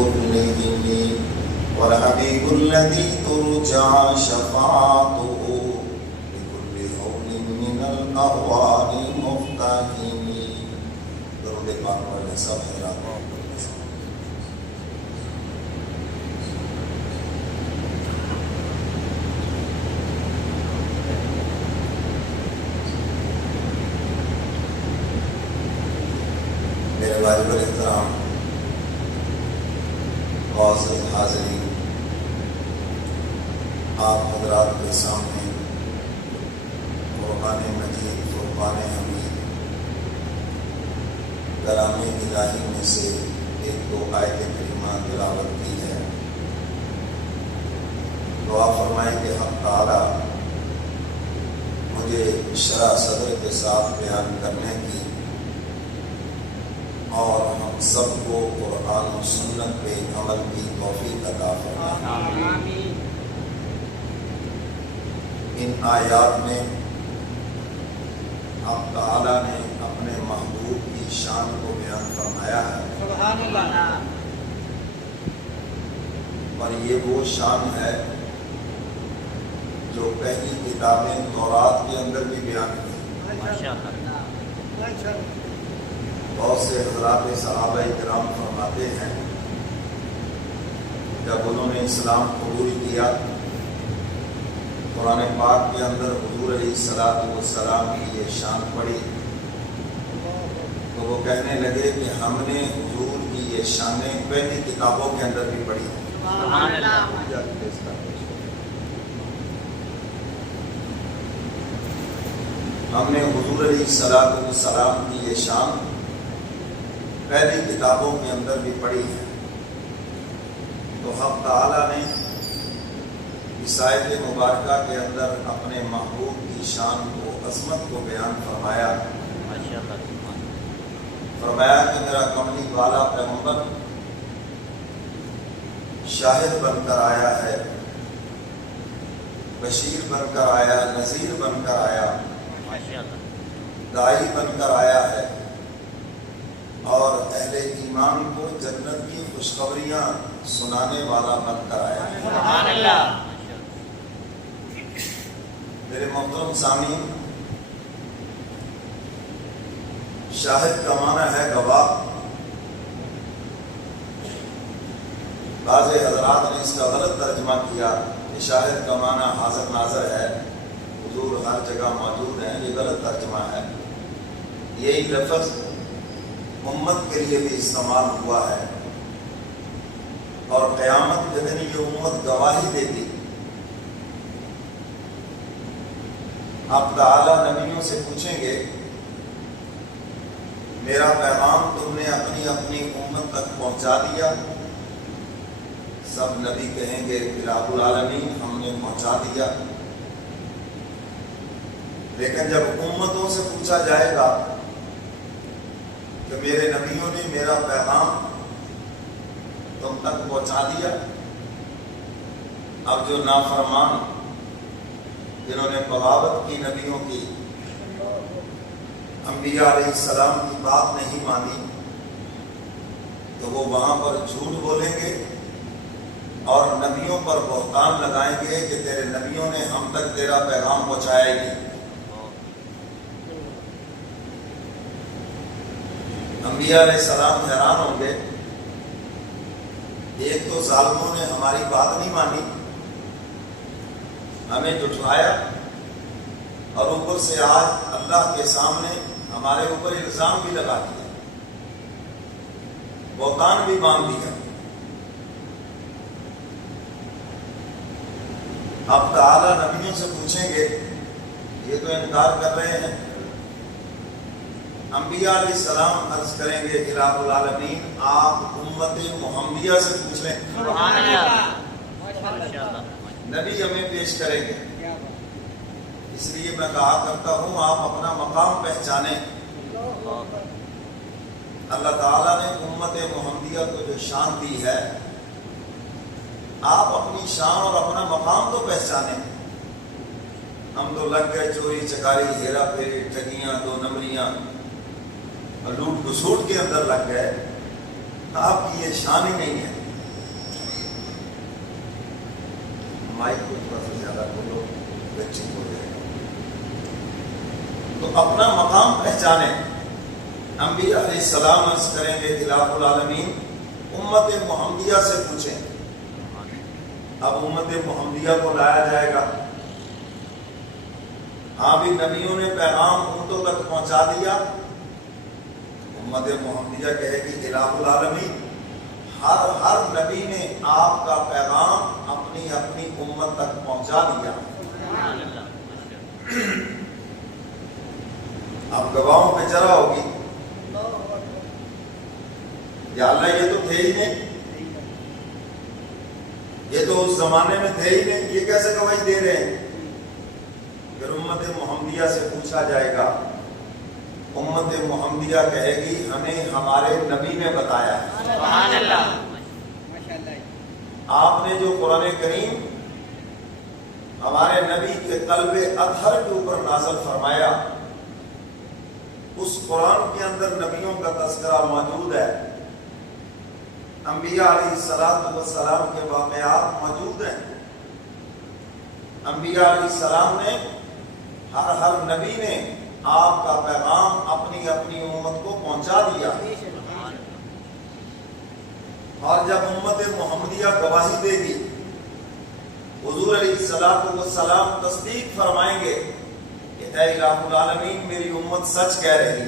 كلهم والحبيب الذي ترجى شفاعته لكل هول من الأهوال مفتهم. درود پاک پڑھنے سب حضرات. میرے واجب الاحترام معزز حاضرین، آپ حضرات کے سامنے قرآن مجید فرقان حمید کلام الہی میں سے ایک دو آیت کریمہ تلاوت کی ہے. دعا فرمائیں کہ حق تعالی مجھے شرح صدر کے ساتھ بیان کرنے کی اور ہم سب کو قرآن و سنت پہ عمل کی توفیق عطا فرمائے. ان آیات میں اب تعالیٰ نے اپنے محبوب کی شان کو بیان فرمایا ہے. سبحان اللہ. اور یہ وہ شان ہے جو پہلی کتابیں تورات کے اندر بھی بیان کی. بہت سے حضرات صحابہ کرام فرماتے ہیں جب انہوں نے اسلام قبول کیا، قرآن پاک کے اندر حضور علیہ السلام کی یہ شان پڑھی تو وہ کہنے لگے کہ ہم نے حضور کی یہ شانیں پہلی کتابوں کے اندر بھی پڑھی. ہم نے حضور علیہ السلام کی یہ شان پہلی کتابوں کے اندر بھی پڑھی ہے. تو حق تعالیٰ نے اس آیت مبارکہ کے اندر اپنے محبوب کی شان کو، عظمت کو بیان فرمایا. فرمایا کہ میرا کملی والا پیغمبر شاہد بن کر آیا ہے، بشیر بن کر آیا، نذیر بن کر آیا، داعی بن کر آیا ہے اور اہل ایمان کو جنت کی خوشخبریاں سنانے والا بن کر آیا ہے. سبحان اللہ. میرے محترم سامعین، شاہد کا معنی ہے گواہ. بعض حضرات نے اس کا غلط ترجمہ کیا کہ شاہد کا معنی حاضر ناظر ہے، حضور ہر جگہ موجود ہیں. یہ غلط ترجمہ ہے. یہی لفظ امت کے لیے بھی استعمال ہوا ہے اور قیامت کے دن یہ امت گواہی دے گی. اب تعالیٰ نبیوں سے پوچھیں گے میرا پیغام تم نے اپنی اپنی امت تک پہنچا دیا؟ سب نبی کہیں گے رب العالمین ہم نے پہنچا دیا. لیکن جب امتوں سے پوچھا جائے گا کہ میرے نبیوں نے میرا پیغام تم تک پہنچا دیا، اب جو نافرمان جنہوں نے بغاوت کی نبیوں کی، انبیاء علیہ السلام کی بات نہیں مانی، تو وہ وہاں پر جھوٹ بولیں گے اور نبیوں پر بہتان لگائیں گے کہ تیرے نبیوں نے ہم تک تیرا پیغام پہنچایا ہی نہیں. انبیاء علیہ السلام حیران ہوں گے، ایک تو ظالموں نے ہماری بات نہیں مانی، ہمیں جھٹلایا، اور اوپر سے آج اللہ کے سامنے ہمارے اوپر الزام بھی لگا دیا، بہتان بھی باندھ دیا. اب تعالیٰ نبیوں سے پوچھیں گے، یہ تو انکار کر رہے ہیں. انبیاء علیہ السلام عرض کریں گے الہ العالمین آپ امت محمدیہ سے پوچھ لیں. سبحان اللہ. نبی ہمیں پیش کریں گے. اس لیے میں کہا کرتا ہوں آپ اپنا مقام پہچانیں. اللہ تعالیٰ نے امت محمدیہ کو جو شان دی ہے، آپ اپنی شان اور اپنا مقام تو پہچانیں. ہم تو لگ گئے چوری چکاری، ہیرا پھیری، ٹھگیاں، دو نمبریاں، لوٹ گسوٹ کے اندر لگ گئے. آپ کی یہ شان ہی نہیں ہے. مائک کو تھوڑا سا زیادہ کھولو، بچی ہو جائے گا۔ تو اپنا مقام پہچانیں۔ انبیاء علیہ السلام عرض کریں گے الہ العالمین امت محمدیہ سے پوچھیں۔ اب امت محمدیہ کو لایا جائے گا۔ ہاں بھی نبیوں نے پیغام امتوں تک پہنچا دیا، امت محمدیہ کہے گی الہ العالمین ہر نبی نے آپ کا پیغام اپنی اپنی امت تک پہنچا دیا۔ اب گواہوں پہ جرا ہوگی، یا اللہ یہ تو تھے ہی نہیں، یہ تو اس زمانے میں تھے ہی نہیں، یہ کیسے گواہی دے رہے ہیں؟ پھر امت محمدیہ سے پوچھا جائے گا، امت محمدیہ کہے گی ہمیں ہمارے نبی نے بتایا ہے۔ سبحان اللہ۔ آپ نے جو قرآن کریم ہمارے نبی کے قلب اطہر کے اوپر نازل فرمایا، اس قرآن کے اندر نبیوں کا تذکرہ موجود ہے، انبیاء علیہ السلام کے واقعات موجود ہیں۔ انبیاء علیہ السلام نے ہر نبی نے آپ کا پیغام اپنی اپنی امت کو پہنچا دیا، اور جب امت محمدیہ گواہی دے گی، حضور علیہ السلام تصدیق فرمائیں گے کہ اے الہ العالمین میری امت سچ کہہ رہی ہے۔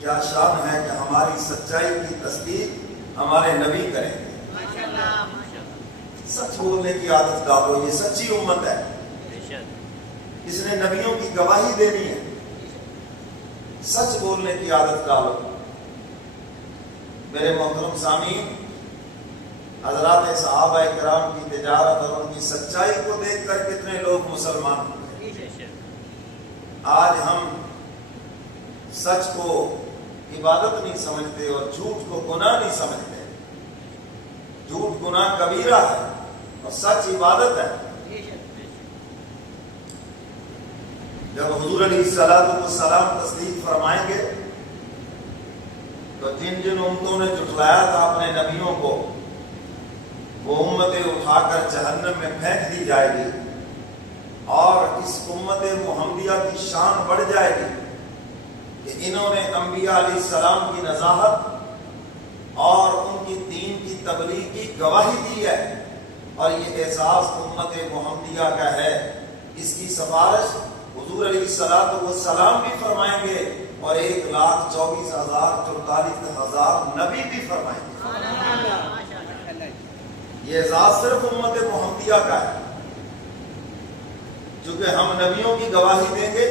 کیا شان ہے کہ ہماری سچائی کی تصدیق ہمارے نبی کریں گے۔ سچ بولنے کی عادت ڈالو، یہ سچی امت ہے، اس نے نبیوں کی گواہی دینی ہے، سچ بولنے کی عادت ڈالو۔ میرے محترم سامعین، حضرات صحابہ کرام کی تجارت اور ان کی سچائی کو دیکھ کر کتنے لوگ مسلمان ہوئے۔ آج ہم سچ کو عبادت نہیں سمجھتے اور جھوٹ کو گناہ نہیں سمجھتے۔ جھوٹ گناہ کبیرہ ہے اور سچ عبادت ہے۔ جب حضور علیہ السلام تصدیق فرمائیں گے تو جن جن امتوں نے جھٹلایا تھا اپنے نبیوں کو، وہ امتیں اٹھا کر جہنم میں پھینک دی جائے گی، اور اس امت محمدیہ کی شان بڑھ جائے گی کہ انہوں نے انبیاء علیہ السلام کی نزاہت اور ان کی دین کی تبلیغ کی گواہی دی ہے، اور یہ اعزاز امت محمدیہ کا ہے۔ اس کی سفارش حضور علیہ السلام بھی فرمائیں گے، اور 1,24,044 نبی بھی فرمائیں گے۔ یہ اعزاز صرف امت محمدیہ کا ہے، چونکہ ہم نبیوں کی گواہی دیں گے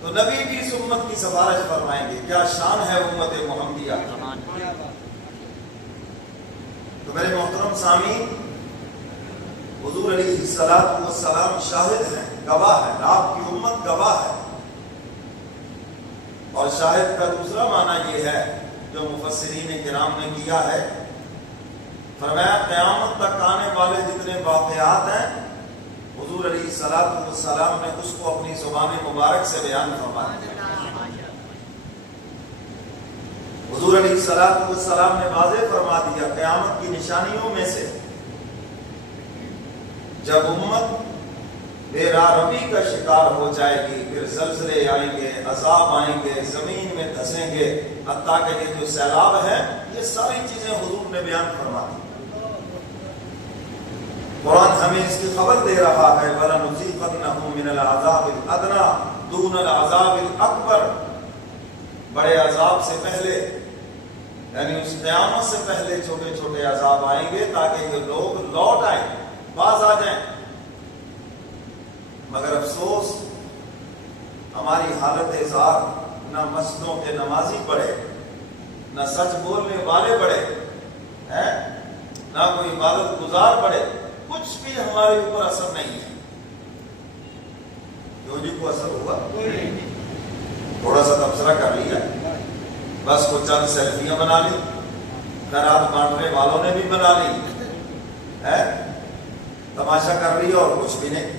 تو نبی بھی اس امت کی سفارش فرمائیں گے۔ کیا شان ہے امت محمدیہ۔ تو میرے محترم سامعین، حضور علیہ السلام شاہد ہیں، گواہ ہے، آپ کی امت گواہ ہے۔ اور شاہد کا دوسرا معنی یہ ہے جو مفسرین کرام نے کیا ہے، فرمایا قیامت تک آنے والے جتنے واقعات ہیں حضور علیہ السلام نے اس کو اپنی زبان مبارک سے بیان فرمایا۔ حضور علیہ السلام نے واضح فرما دیا قیامت کی نشانیوں میں سے جب امت بے راہ ربی کا شکار ہو جائے گی، پھر زلزلے آئیں گے، عذاب آئیں گے، زمین میں دھسیں گے، حتیٰ کہ یہ جو سیلاب ہے، یہ ساری چیزیں حضور نے بیان فرما دی۔ قرآن ہمیں اس کی خبر دے رہا ہے وَلَنُذِيقَنَّهُم مِّنَ الْعَذَابِ الْأَدْنَىٰ دُونَ الْعَذَابِ الْأَكْبَرِ، بڑے عذاب سے پہلے، یعنی اس قیامت سے پہلے چھوٹے چھوٹے عذاب آئیں گے تاکہ یہ لوگ لوٹ آئیں، باز آ جائیں۔ مگر افسوس ہماری حالت زار، نہ مسجدوں کے نمازی بڑھے، نہ سچ بولنے والے بڑھے ہیں، نہ کوئی عبادت گزار بڑھے، کچھ بھی ہمارے اوپر اثر نہیں ہے۔ جو جی کو اثر ہوا، تھوڑا سا تبصرہ کر لیا، بس کو چند سیلفیاں بنا لی، خیرات بانٹنے والوں نے بھی بنا لی ہے، تماشا کر لیا اور کچھ بھی نہیں۔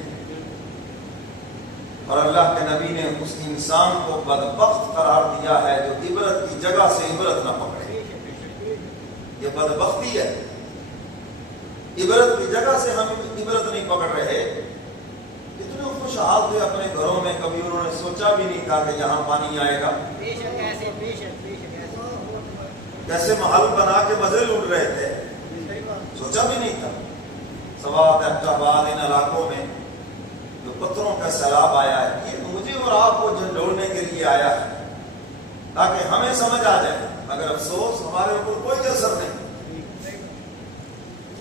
اور اللہ کے نبی نے اس انسان کو بدبخت قرار دیا ہے جو عبرت کی جگہ سے عبرت نہ پکڑے۔ یہ بدبختی ہے، سے ہم عبرت نہیں پکڑ رہے؟ اتنے خوشحال تھے اپنے گھروں میں، کبھی انہوں نے سوچا بھی نہیں تھا کہ یہاں پانی آئے گا۔ کیسے محل بنا کے مزے لوٹ رہے تھے، سوچا بھی نہیں تھا۔ سوات احمدآباد ان علاقوں میں جو پتھروں کا سیلاب آیا ہے، یہ مجھے اور آپ کو جھنجھوڑنے کے لیے آیا ہے تاکہ ہمیں سمجھ آ جائے، مگر افسوس ہمارے اوپر کوئی اثر نہیں۔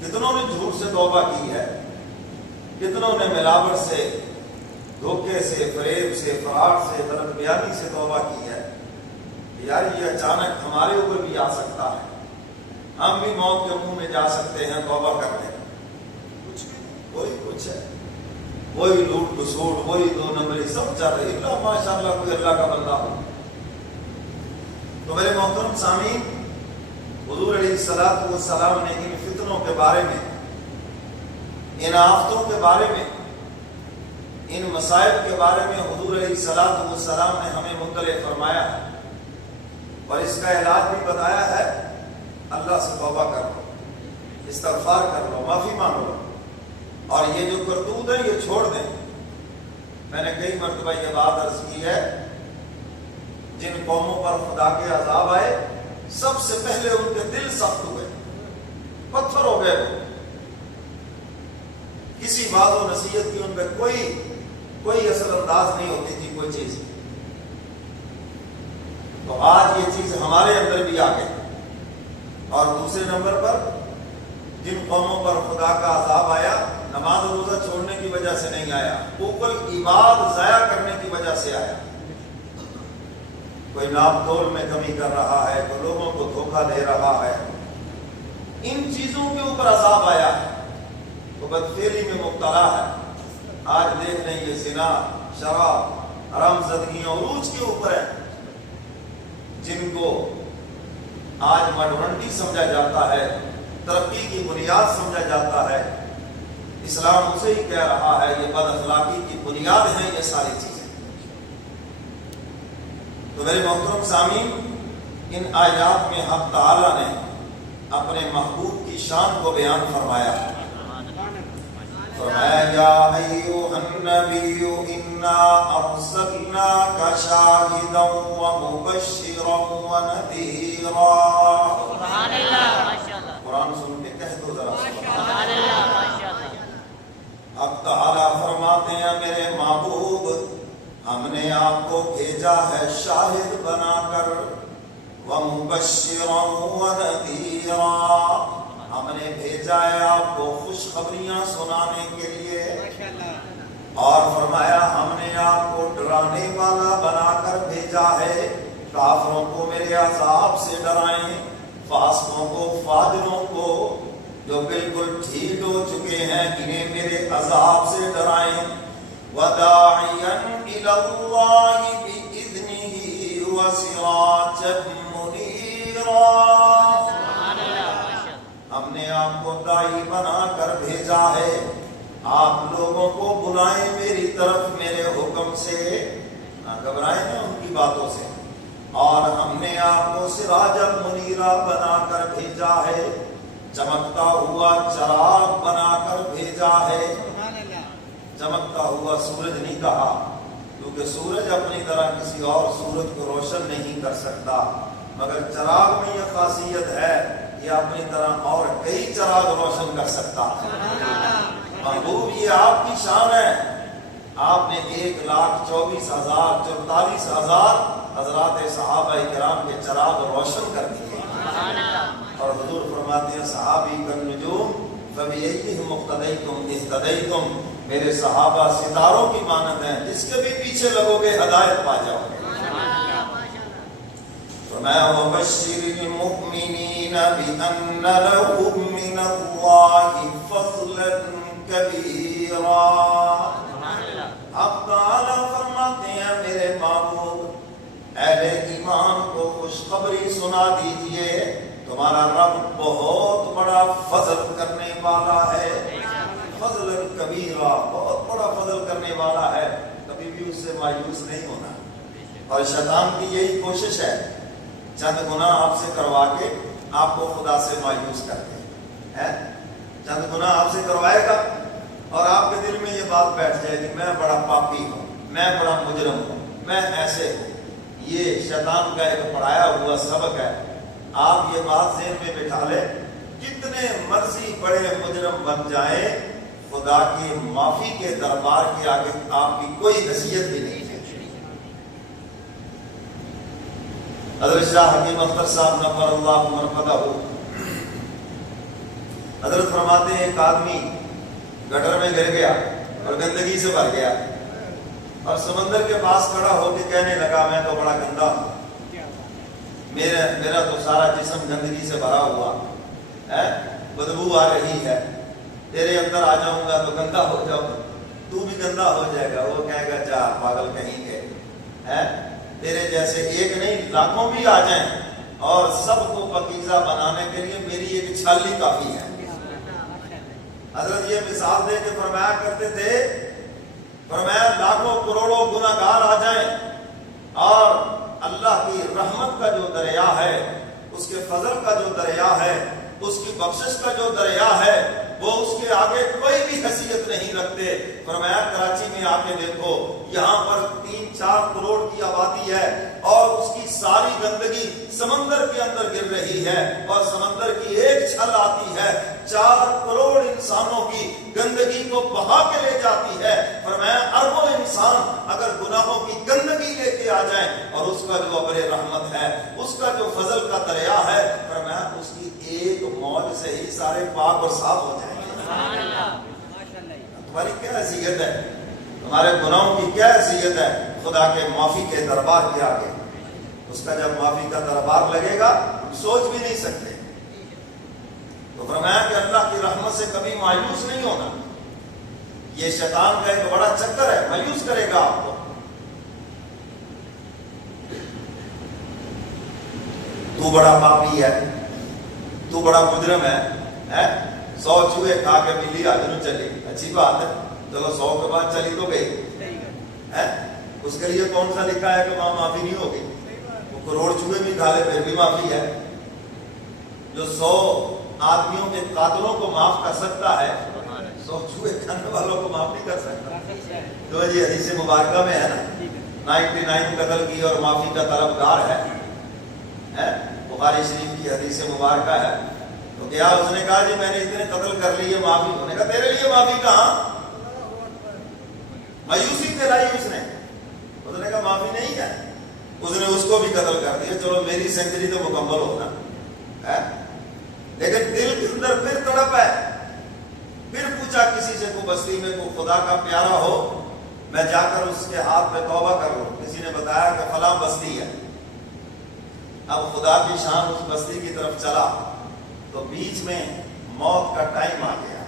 کتنوں نے جھوٹ سے توبہ کی ہے، کتنوں نے ملاوٹ سے، دھوکے سے، فریب سے، فراڈ سے، غلط بیانی سے توبہ کی ہے۔ یار یہ اچانک ہمارے اوپر بھی آ سکتا ہے، ہم بھی موت کے منہ میں جا سکتے ہیں توبہ کرنے۔ کچھ کوئی کچھ ہے، وہی لوٹ کسوٹ، وہی دو نمبری سب چل رہی۔ اللہ ماشاءاللہ کوئی اللہ کا بندہ ہو۔ تو میرے محترم سامعین، حضور علیہ السلام نے ان فتنوں کے بارے میں، ان آفتوں کے بارے میں، ان مسائل کے بارے میں حضور علیہ السلام نے ہمیں مطلع فرمایا ہے، اور اس کا علاج بھی بتایا ہے۔ اللہ سے توبہ کر لو، استغفار کر لو، معافی مانگو، اور یہ جو کرتوت ہے یہ چھوڑ دیں۔ میں نے کئی مرتبہ یہ بات عرض کی ہے، جن قوموں پر خدا کے عذاب آئے سب سے پہلے ان کے دل سخت ہوئے، پتھر ہو گئے، کسی بات و نصیحت کی ان پہ کوئی اثر انداز نہیں ہوتی تھی کوئی چیز۔ تو آج یہ چیز ہمارے اندر بھی آ گئی۔ اور دوسرے نمبر پر جن قوموں پر خدا کا عذاب آیا، نماز و روزہ چھوڑنے کی وجہ سے نہیں آیا، اوپر عبادت ضائع کرنے کی وجہ سے آیا۔ کوئی ناپ تول میں کمی کر رہا ہے، کوئی لوگوں کو دھوکہ دے رہا ہے، ان چیزوں کے اوپر عذاب آیا ہے، تو بدفعلی میں مبتلا ہے۔ آج دیکھ لیں یہ زنا، شراب، حرام زدگیاں عروج کے اوپر ہے، جن کو آج ماڈرنٹی سمجھا جاتا ہے، ترقی کی بنیاد سمجھا جاتا ہے۔ اسلام اسے ہی کہہ رہا ہے یہ بد اخلاقی کی بنیاد ہے یہ ساری چیزیں۔ تو میرے محترم سامعین، ان آیات میں حق تعالی نے اپنے محبوب کی شان کو بیان فرمایا۔ فرمایا یا ایھا النبی انا ارسلناک شاہدا ومبشرا ونذیرا۔ سبحان اللہ، ماشاءاللہ۔ قرآن سن کے کہہ دو ذرا سبحان اللہ، ماشاءاللہ۔ حق تعالیٰ فرماتے ہیں میرے محبوب، ہم نے آپ کو بھیجا ہے شاہد بنا کر، وَمُبَشِّرًا وَنَذِيرًا، ہم نے بھیجا ہے آپ کو خوشخبریاں سنانے کے لیے، اور فرمایا ہم نے آپ کو ڈرانے والا بنا کر بھیجا ہے۔ کافروں کو میرے عذاب سے ڈرائیں، فاسقوں کو، فاجروں کو جو بالکل ٹھیک ہو چکے ہیں انہیں میرے عذاب سے ڈرائیں۔ وَدَاعِيًا إِلَى اللَّهِ بِإِذْنِهِ وَسِرَاجًا مُنِيرًا۔ ہم نے آپ کو داعی بنا کر بھیجا ہے، آپ لوگوں کو بلائیں میری طرف میرے حکم سے، نہ گھبرائیں نا ان کی باتوں سے، اور ہم نے آپ کو سراجا منیرا بنا کر بھیجا ہے، چمکتا ہوا چراغ بنا کر بھیجا ہے۔ چمکتا ہوا سورج نہیں کہا، کیونکہ سورج اپنی طرح کسی اور سورج کو روشن نہیں کر سکتا، مگر چراغ میں یہ خاصیت ہے یہ اپنی طرح اور کئی چراغ روشن کر سکتا ہے۔ محبوب یہ آپ کی شان ہے، آپ نے 1,24,044 حضرات صحابہ کرام کے چراغ روشن کر دیے، اور حضور فرماتے ہیں صحابی کالنجوم فبأیہم اقتدیتم اہتدیتم، میرے صحابہ ستاروں کی مانند ہیں، جس کے بھی پیچھے لگو گے ہدایت پا جاؤ گے۔ فرمایا وبشر المؤمنین بأن لهم من اللہ فضلا کبیرا۔ اب تعالیٰ فرماتے ہیں میرے محبوب اہل ایمان کو خوشخبری سنا دیجئے، تمہارا رب بہت بڑا فضل کرنے والا ہے، فضل کبیرہ، بہت بڑا فضل کرنے والا ہے، کبھی بھی اس سے مایوس نہیں ہونا۔ اور شیطان کی یہی کوشش ہے، چند گناہ آپ سے کروا کے آپ کو خدا سے مایوس کرتے ہیں، چند گناہ آپ سے کروائے گا اور آپ کے دل میں یہ بات بیٹھ جائے کہ میں بڑا پاپی ہوں، میں بڑا مجرم ہوں، میں ایسے ہوں. یہ شیطان کا ایک پڑھایا ہوا سبق ہے. آپ یہ بات ذہن میں بٹھا لیں، جتنے مرضی بڑے مجرم بن جائیں، خدا کی معافی کے دربار کے آگے آپ کی کوئی حیثیت بھی نہیں ہے. حضرت شاہ حکیم اختر صاحب نفر اللہ مرفدہ ہو، حضرت فرماتے ہیں ایک آدمی گٹر میں گر گیا اور گندگی سے بھر گیا اور سمندر کے پاس کھڑا ہو کے کہنے لگا میں تو بڑا گندا ہوں، میرا تو سارا جسم گندگی سے بھرا ہوا ہے، بدبو آ رہی ہے، تیرے اندر آ جاؤں گا تو گندا ہو جاؤں، تو بھی گندا ہو جائے گا. وہ کہے گا جا پاگل کہیں گے، تیرے جیسے ایک نہیں لاکھوں بھی آ جائیں اور سب کو پاکیزہ بنانے کے لیے میری ایک چھالی کافی ہے. حضرت یہ مثال دے کے فرمایا کرتے تھے، فرمایا لاکھوں کروڑوں گناہ گار آ جائیں اور اللہ کی رحمت کا جو دریا ہے، اس کے فضل کا جو دریا ہے، اس کی بخشش کا جو دریا ہے، وہ اس کے آگے کوئی بھی حیثیت نہیں رکھتے. فرمایا کراچی میں آ کے دیکھو، یہاں پر 3-4 کروڑ کی آبادی ہے اور اس کی ساری گندگی سمندر کے اندر گر رہی ہے اور سمندر کی ایک چھل آتی ہے 4 کروڑ انسانوں کی گندگی کو بہا کے لے جاتی ہے. فرمایا اربوں انسان اگر گناہوں کی گندگی لے کے آ جائیں اور اس کا جو ابر رحمت ہے، اس کا جو فضل کا دریا ہے، فرمایا اس کی ایک موج سے ہی سارے پاک اور صاف ہو جائیں گے. تمہاری کیا حیثیت ہے، تمہارے گناہوں کی کیا حیثیت ہے خدا کے معافی کے دربار کے آگے. اس کا جب معافی کا دربار لگے گا ہم سوچ بھی نہیں سکتے. تو فرمایا کہ اللہ کی رحمت سے کبھی مایوس نہیں ہونا. یہ شیطان کا ایک بڑا چکر ہے، مایوس کرے گا آپ کو. تو بڑا پاپی ہے، تو بڑا مجرم ہے، 100 چوہے کھا کے بلی آج نو چلی، اچھی بات ہے، چلو 100 کے بعد چلی تو گئی، اس کے لیے کون سا لکھا ہے کہ وہاں معافی نہیں ہوگی؟ وہ کروڑ چوہے بھی کھا لے پھر بھی معافی ہے. جو 100 آدمیوں کے قاتلوں کو معاف کر سکتا ہے، 100 چوہے کھانے والوں کو معاف نہیں کر سکتا. جو جی حدیث مبارکہ میں ہے نا، 99 قتل کی اور معافی کا طلبگار ہے، بخاری شریف کی حدیث مبارکہ ہے. تو کیا اس نے کہا جی میں نے اتنے قتل کر لیے معافی؟ انہوں نے کہا تیرے لیے معافی کہاں، مایوسی پھیلائی اس نے کہا معافی نہیں ہے. اس نے اس کو بھی قتل کر دیا، چلو میری سینچری تو مکمل ہونا، لیکن دل کے اندر پھر تڑپ ہے. پھر پوچھا کسی سے کوئی بستی میں کوئی خدا کا پیارا ہو، میں جا کر اس کے ہاتھ پہ توبہ کر لوں. کسی نے بتایا کہ فلاں بستی ہے. اب خدا کی شان اس بستی کی طرف چلا تو بیچ میں موت کا ٹائم آ گیا،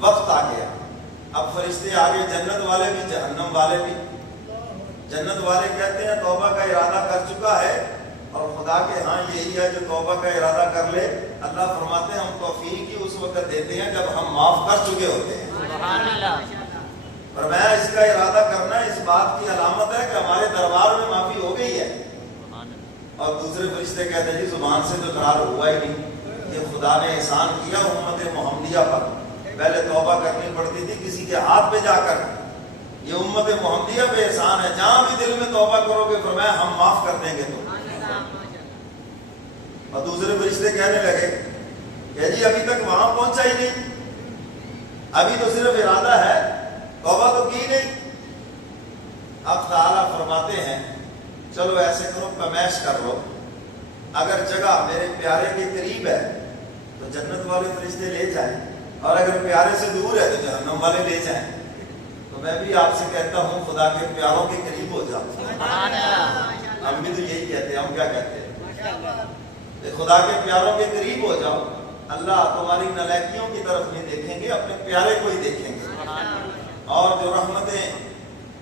وقت آ گیا. اب فرشتے آگے، جنت والے بھی جہنم والے بھی. جنت والے کہتے ہیں توبہ کا ارادہ کر چکا ہے، اور خدا کے ہاں یہی ہے جو توبہ کا ارادہ کر لے. اللہ فرماتے ہیں ہم توفیق ہی اس وقت دیتے ہیں جب ہم معاف کر چکے ہوتے ہیں. سبحان اللہ. فرمایا اس کا ارادہ کرنا اس بات کی علامت ہے کہ ہمارے دربار میں معافی ہو گئی ہے. اور دوسرے فرشتے کہتے ہیں جی زبان سے تو اقرار ہوا ہی نہیں. یہ خدا نے احسان کیا امت محمدیہ پر. پہلے توبہ کرنی پڑتی تھی کسی کے ہاتھ پہ جا کر. یہ امت محمدیہ پہ احسان ہے، جہاں بھی دل میں توبہ کرو گے فرمایا ہم معاف کر دیں گے تم. اور دوسرے فرشتے کہنے لگے کہ جی ابھی تک وہاں پہنچا ہی نہیں، ابھی تو صرف ارادہ ہے، توبہ تو کی نہیں. اب تعالیٰ فرماتے ہیں چلو ایسے کرو، پیمائش کر لو، اگر جگہ میرے پیارے کے قریب ہے تو جنت والے فرشتے لے جائیں، اور اگر پیارے سے دور ہے تو جہنم والے لے جائیں. تو میں بھی آپ سے کہتا ہوں خدا کے پیاروں کے قریب ہو جاؤ. سبحان اللہ. ہم بھی تو یہی کہتے ہیں، ہم کیا کہتے ہیں؟ خدا کے پیاروں کے قریب ہو جاؤ. اللہ تمہاری نالائکیوں کی طرف نہیں دیکھیں گے، اپنے پیارے کو ہی دیکھیں گے. اور جو رحمتیں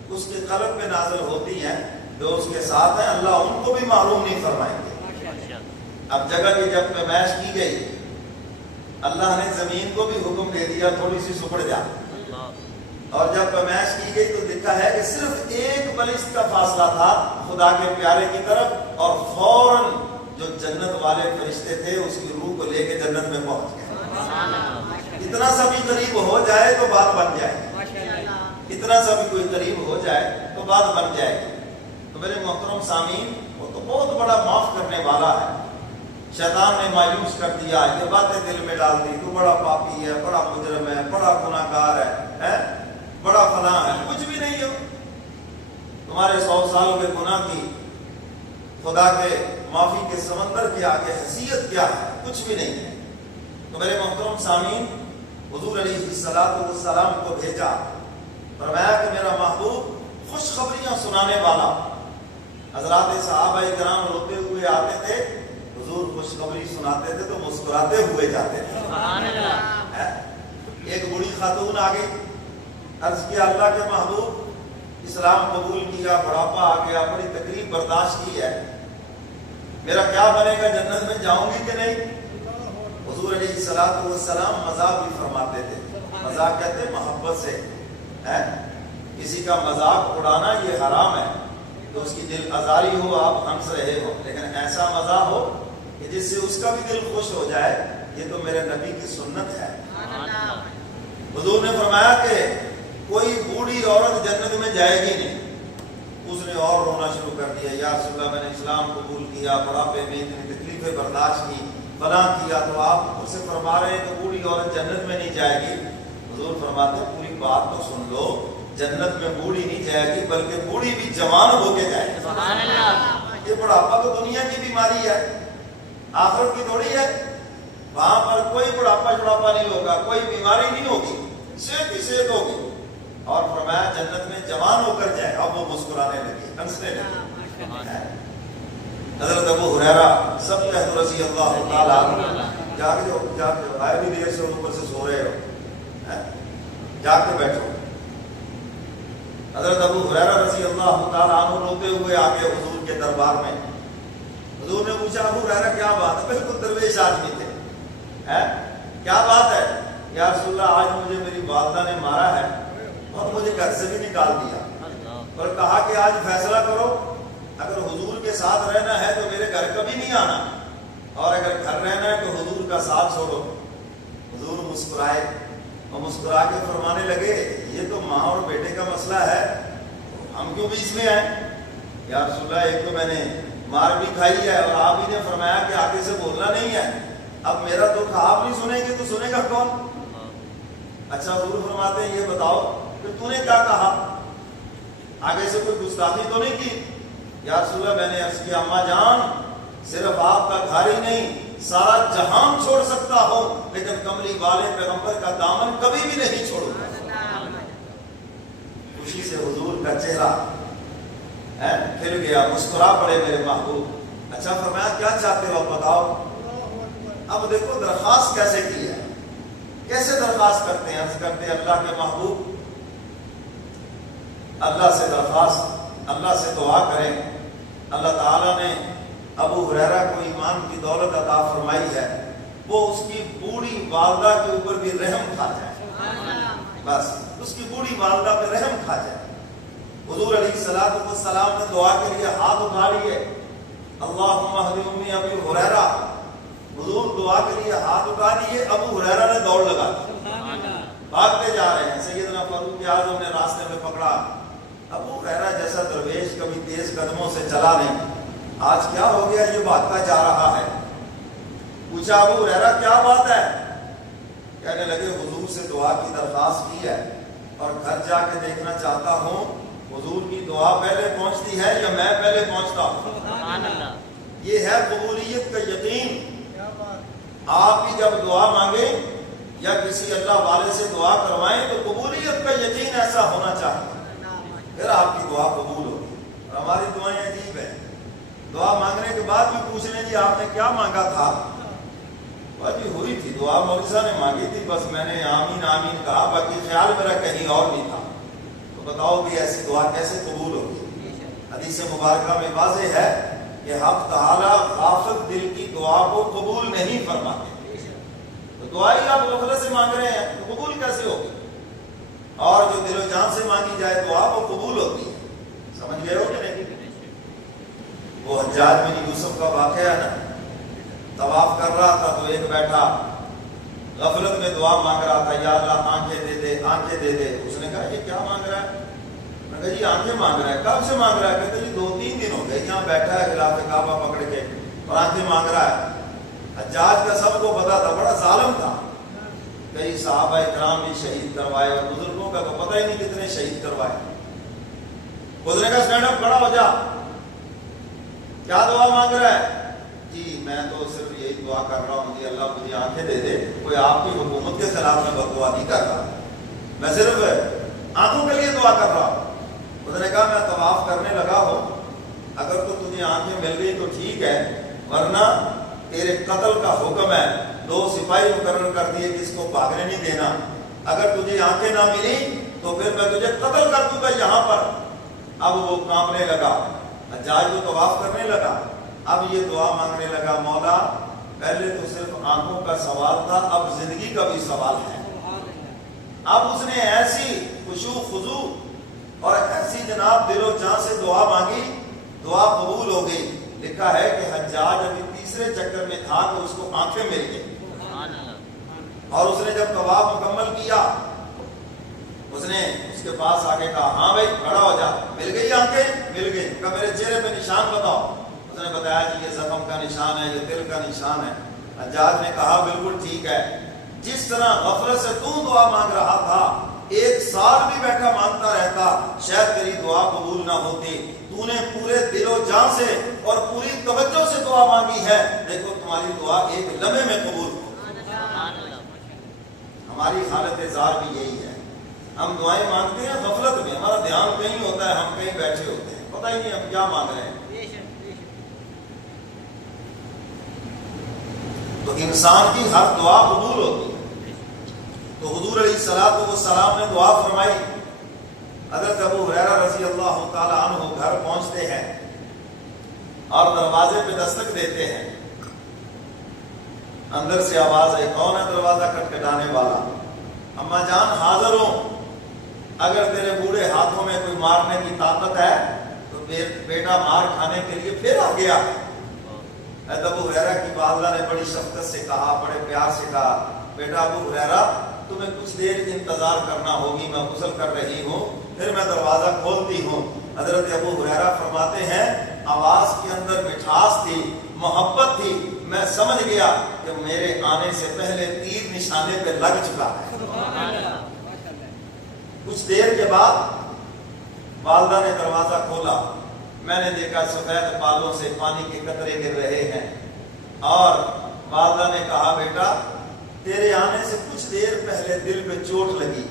اس کے قلب پہ نازل ہوتی ہیں، جو اس کے ساتھ ہیں، اللہ ان کو بھی معلوم نہیں فرمائیں گے. اب جگہ کی جب پیمائش کی گئی، اللہ نے زمین کو بھی حکم دے دیا تھوڑی سی سکڑ جا. اور جب پیمائش کی گئی تو لکھا ہے کہ صرف 1 بلسٹ کا فاصلہ تھا خدا کے پیارے کی طرف، اور فوراً جو جنت والے فرشتے تھے اس کی روح کو لے کے جنت میں پہنچ گئے. اتنا سا بھی قریب ہو جائے تو بات بن جائے گی، اتنا سا بھی کوئی قریب ہو جائے تو بات بن جائے گی۔ تو میرے محترم سامعین، وہ تو بہت بڑا معاف کرنے والا ہے۔ شیطان نے مایوس کر دیا، یہ باتیں دل میں ڈال دی، تو بڑا پاپی ہے، بڑا مجرم ہے، بڑا گناہ گار ہے، بڑا فلاں ہے۔ کچھ بھی نہیں ہو، تمہارے 100 سالوں کے گناہ کی خدا کے معافی کے سمندر کے آگے حیثیت کیا ہے؟ کچھ بھی نہیں ہے۔ تو میرے محترم سامعین، حضور علیہ السلام کو بھیجا، فرمایا کہ میرا محبوب خوشخبریاں سنانے والا۔ حضرات صحابہ کرام روتے ہوئے آتے تھے، حضور خوشخبری سناتے تھے تو مسکراتے ہوئے جاتے تھے۔ سبحان اللہ۔ ایک بوڑھی خاتون آ گئی، عرض کیا اللہ کے محبوب، اسلام قبول کیا، بڑھاپا آ گیا، بڑی تکلیف برداشت کی ہے، میرا کیا بنے گا، جنت میں جاؤں گی کہ نہیں؟ حضور علیہ السلام مذاق بھی فرماتے تھے۔ مذاق کہتے ہیں محبت سے، کسی کا مذاق اڑانا یہ حرام ہے، تو اس کی دل آزاری ہو، آپ ہنس رہے ہو، لیکن ایسا مزاح ہو کہ جس سے اس کا بھی دل خوش ہو جائے، یہ تو میرے نبی کی سنت ہے۔ حضور نے فرمایا کہ کوئی بوڑھی عورت جنت میں جائے گی نہیں۔ اس نے اور رونا شروع کر دیا، یا رسول اللہ میں نے اسلام قبول کیا، بڑھاپے میں اتنی تکلیفیں برداشت کی، فلاں کیا، تو آپ مجھ سے فرما رہے ہیں کہ بوڑھی عورت جنت میں نہیں جائے گی؟ حضور فرماتے ہیں پوری بات تو سن لو، جنت میں بوڑھی نہیں جائے گی، بلکہ بوڑھی بھی جوان ہو کے جائے گی۔ سبحان اللہ۔ یہ بڑھاپا تو دنیا کی بیماری ہے، آخرت کی تھوڑی ہے۔ وہاں پر کوئی بڑھاپا نہیں ہوگا، کوئی بیماری نہیں ہوگی، صحت کی صحت ہوگی۔ اور فرمایا جنت میں جوان ہو کر جائے۔ اب وہ مسکرانے لگی، ہنسنے لگی۔ حضرت ابو ہریرہ سب کہتے رضی اللہ تعالیٰ عنہ، جاگ جو آئے بھی دیر سے اوپر سے سو رہے ہو، جاگ کے بیٹھو۔ حضرت ابو ہریرہ رضی اللہ تعالیٰ عنہ روتے ہوئے آگے حضور کے دربار میں۔ حضور نے پوچھا ابو ہریرہ کیا بات ہے؟ بالکل درویش آدمی تھے، کیا بات ہے؟ یا رسول اللہ آج مجھے میری والدہ نے مارا ہے اور مجھے گھر سے بھی نکال دیا، اور کہا کہ آج فیصلہ کرو، اگر حضور کے ساتھ رہنا ہے تو میرے گھر کبھی نہیں آنا، اور اگر گھر رہنا ہے تو حضور کا ساتھ چھوڑو۔ حضور مسکرائے اور مسکرا کے فرمانے لگے، یہ تو ماں اور بیٹے کا مسئلہ ہے، ہم کیوں بیچ میں آئے؟ یا رسول اللہ ایک تو میں نے مار بھی کھائی ہے، اور آپ ہی نے فرمایا کہ آگے سے بولنا نہیں ہے، اب میرا دکھ آپ نہیں سنیں گے تو سنے گا کون؟ اچھا حضور فرماتے ہیں یہ بتاؤ کہ تو نے کیا کہا، آگے سے کوئی گستاخی تو نہیں کی؟ یا رسول اللہ میں نے عرض کیا اماں جان، صرف آپ کا گھر ہی نہیں سارا جہان چھوڑ سکتا ہوں، لیکن کملی والے پیغمبر کا دامن کبھی بھی نہیں چھوڑوں گا۔ خوشی سے حضور کا چہرہ کھل گیا، مسکرا پڑے میرے محبوب۔ اچھا فرمایا کیا چاہتے ہو بتاؤ؟ اب دیکھو درخواست کیسے کی ہے، کیسے درخواست کرتے ہیں؟ عرض کرتے ہیں اللہ کے محبوب، اللہ سے درخواست، اللہ سے دعا کریں، اللہ تعالیٰ نے ابو ہریرہ کو ایمان کی دولت عطا فرمائی ہے، وہ اس کی بوڑھی والدہ کے اوپر بھی رحم کھا جائے، بس اس کی بوڑھی والدہ پہ رحم کھا جائے۔ حضور علیہ السلام نے دعا کے لیے ہاتھ اٹھا لیے، اللہم اہد امی ابی ہریرہ، حضور دعا کے لیے ہاتھ اٹھا دیے، ابو ہریرہ نے دوڑ لگا دی، بھاگتے جا رہے ہیں۔ سیدنا فاروق اعظم نے راستے میں پکڑا، ابو ہریرہ جیسا درویش کبھی تیز قدموں سے چلا نہیں، آج کیا ہو گیا یہ بھاگتا جا رہا ہے؟ پوچھا ابو ہریرہ کیا بات ہے؟ کہنے لگے حضور سے دعا کی درخواست کی ہے، اور گھر جا کے دیکھنا چاہتا ہوں حضور کی دعا پہلے پہنچتی ہے یا میں پہلے پہنچتا ہوں۔ یہ ہے قبولیت کا یقین۔ آپ بھی جب دعا مانگیں یا کسی اللہ والے سے دعا کروائیں تو قبولیت کا یقین ایسا ہونا چاہیے، پھر آپ کی دعا قبول ہوگی۔ اور ہماری دعائیں عجیب ہیں، دعا مانگنے کے بعد بھی پوچھ لیں جی آپ نے کیا مانگا تھا؟ جی ہوئی تھی دعا، مولوی صاحب نے مانگی تھی، بس میں نے آمین آمین کہا، باقی خیال میرا کہیں اور نہیں تھا۔ تو بتاؤ بھی ایسی دعا کیسے قبول ہوگی؟ حدیث مبارکہ میں واضح ہے کہ حق تعالیٰ غافل دل کی دعا کو قبول نہیں فرماتے۔ تو دعائی آپ غفلت سے مانگ رہے ہیں تو قبول کیسے ہوگی؟ اور جو دل و جان سے مانگی جائے دعا وہ قبول ہوتی ہے۔ سمجھ گئے ہو کہ نہیں؟ وہ حجاج بن یوسف کا واقعہ ہے نا، طواف کر رہا تھا تو ایک بیٹھا دعا مانگ رہا تھا یا اللہ آنکھیں دے دے آنکھیں دے دے. اس نے کہا یہ کیا مانگ رہا ہے؟ میں نے کہا جی آنکھیں مانگ رہا ہے. کب سے مانگ رہا ہے؟ کہتے جی 2-3 دن ہو گئے یہاں بیٹھا ہے خلاف کعبہ پکڑ کے اور آنکھیں مانگ رہا ہے. حجاج کا سب کو پتا تھا، بڑا ظالم تھا. کئی صحابہ اکرام بھی شہید کروائے اور بزرگوں کا تو پتہ ہی نہیں کتنے شہید کروائے. اس نے کہا اسٹینڈ اپ کھڑا ہو جا، کیا دعا مانگ رہا ہے؟ جی میں تو صرف یہی دعا کر رہا ہوں کہ اللہ مجھے آنکھیں دے دے. کوئی آپ کی حکومت کے خلاف میں بددعا نہیں کر رہا، میں صرف آنکھوں کے لیے دعا کر رہا ہوں. اس نے کہا میں طواف کرنے لگا ہوں، اگر تو تجھے آنکھیں مل گئی تو ٹھیک ہے، ورنہ تیرے قتل کا حکم ہے. 2 سپاہی مقرر کر دیے کہ اس کو بھاگنے نہیں دینا. اگر تجھے آنکھیں نہ ملی تو پھر میں تجھے قتل کر دوں گا یہاں پر. اب وہ کانپنے لگا، حجاج کو طواف کرنے لگا. اب یہ دعا مانگنے لگا، مولا پہلے تو صرف آنکھوں کا سوال تھا، اب زندگی کا بھی سوال ہے. اب اس نے ایسی خشوع خضوع اور ایسی جناب دل و جان سے دعا مانگی، دعا قبول ہو گئی. لکھا ہے کہ حجاج ابھی تیسرے چکر میں تھا تو اس کو آنکھیں مل گئی. اور اس نے جب طواف مکمل کیا، اس نے اس کے پاس آ کے کہا ہاں بھائی کھڑا ہو جا، مل گئی آنکھیں؟ مل گئی. کہا میرے چہرے پہ نشان بتاؤ. اس نے بتایا کہ یہ زخم کا نشان ہے، یہ دل کا نشان ہے. حجاج نے کہا بالکل ٹھیک ہے، جس طرح غفلت سے تو دعا مانگ رہا تھا 1 سال بھی بیٹھا مانگتا رہتا شاید تیری دعا قبول نہ ہوتی. تو نے پورے دل و جان سے اور پوری توجہ سے دعا مانگی ہے، دیکھو تمہاری دعا 1 لمحے میں قبول ہو. ہماری حالت زار بھی یہی ہے، ہم دعائیں مانگتے ہیں غفلت میں، ہمارا دھیان کہیں ہوتا ہے، ہم کہیں بیٹھے ہوتے ہیں، پتہ ہی نہیں ہم کیا مانگ رہے ہیں. تو انسان کی ہر دعا قبول ہوتی ہے. تو حضور علیہ الصلوۃ والسلام نے دعا فرمائی. حضرت ابو ہریرہ رضی اللہ تعالی عنہ گھر پہنچتے ہیں اور دروازے پہ دستک دیتے ہیں. اندر سے آواز آئی، کون ہے دروازہ کھٹکھٹانے والا؟ اما جان حاضر ہوں، اگر تیرے بوڑھے ہاتھوں میں کوئی مارنے کی طاقت ہے تو بیٹا مار کھانے کے لیے پھر آ گیا. ابو ہریرہ کی والدہ نے بڑی شفقت سے کہا، بڑے پیار سے کہا، بیٹا ابو ہریرہ تمہیں کچھ دیر انتظار کرنا ہوگی، میں غسل کر رہی ہوں، پھر میں دروازہ کھولتی ہوں. حضرت ابو ہریرہ فرماتے ہیں آواز کے اندر مٹھاس تھی، محبت تھی. میں سمجھ گیا کہ میرے آنے سے پہلے تیر نشانے پہ لگ چکا ہے. کچھ دیر کے بعد والدہ نے دروازہ کھولا. میں نے دیکھا سفید بالوں سے پانی کے قطرے گر رہے ہیں اور والدہ نے کہا بیٹا تیرے آنے سے کچھ دیر پہلے دل پہ چوٹ لگی.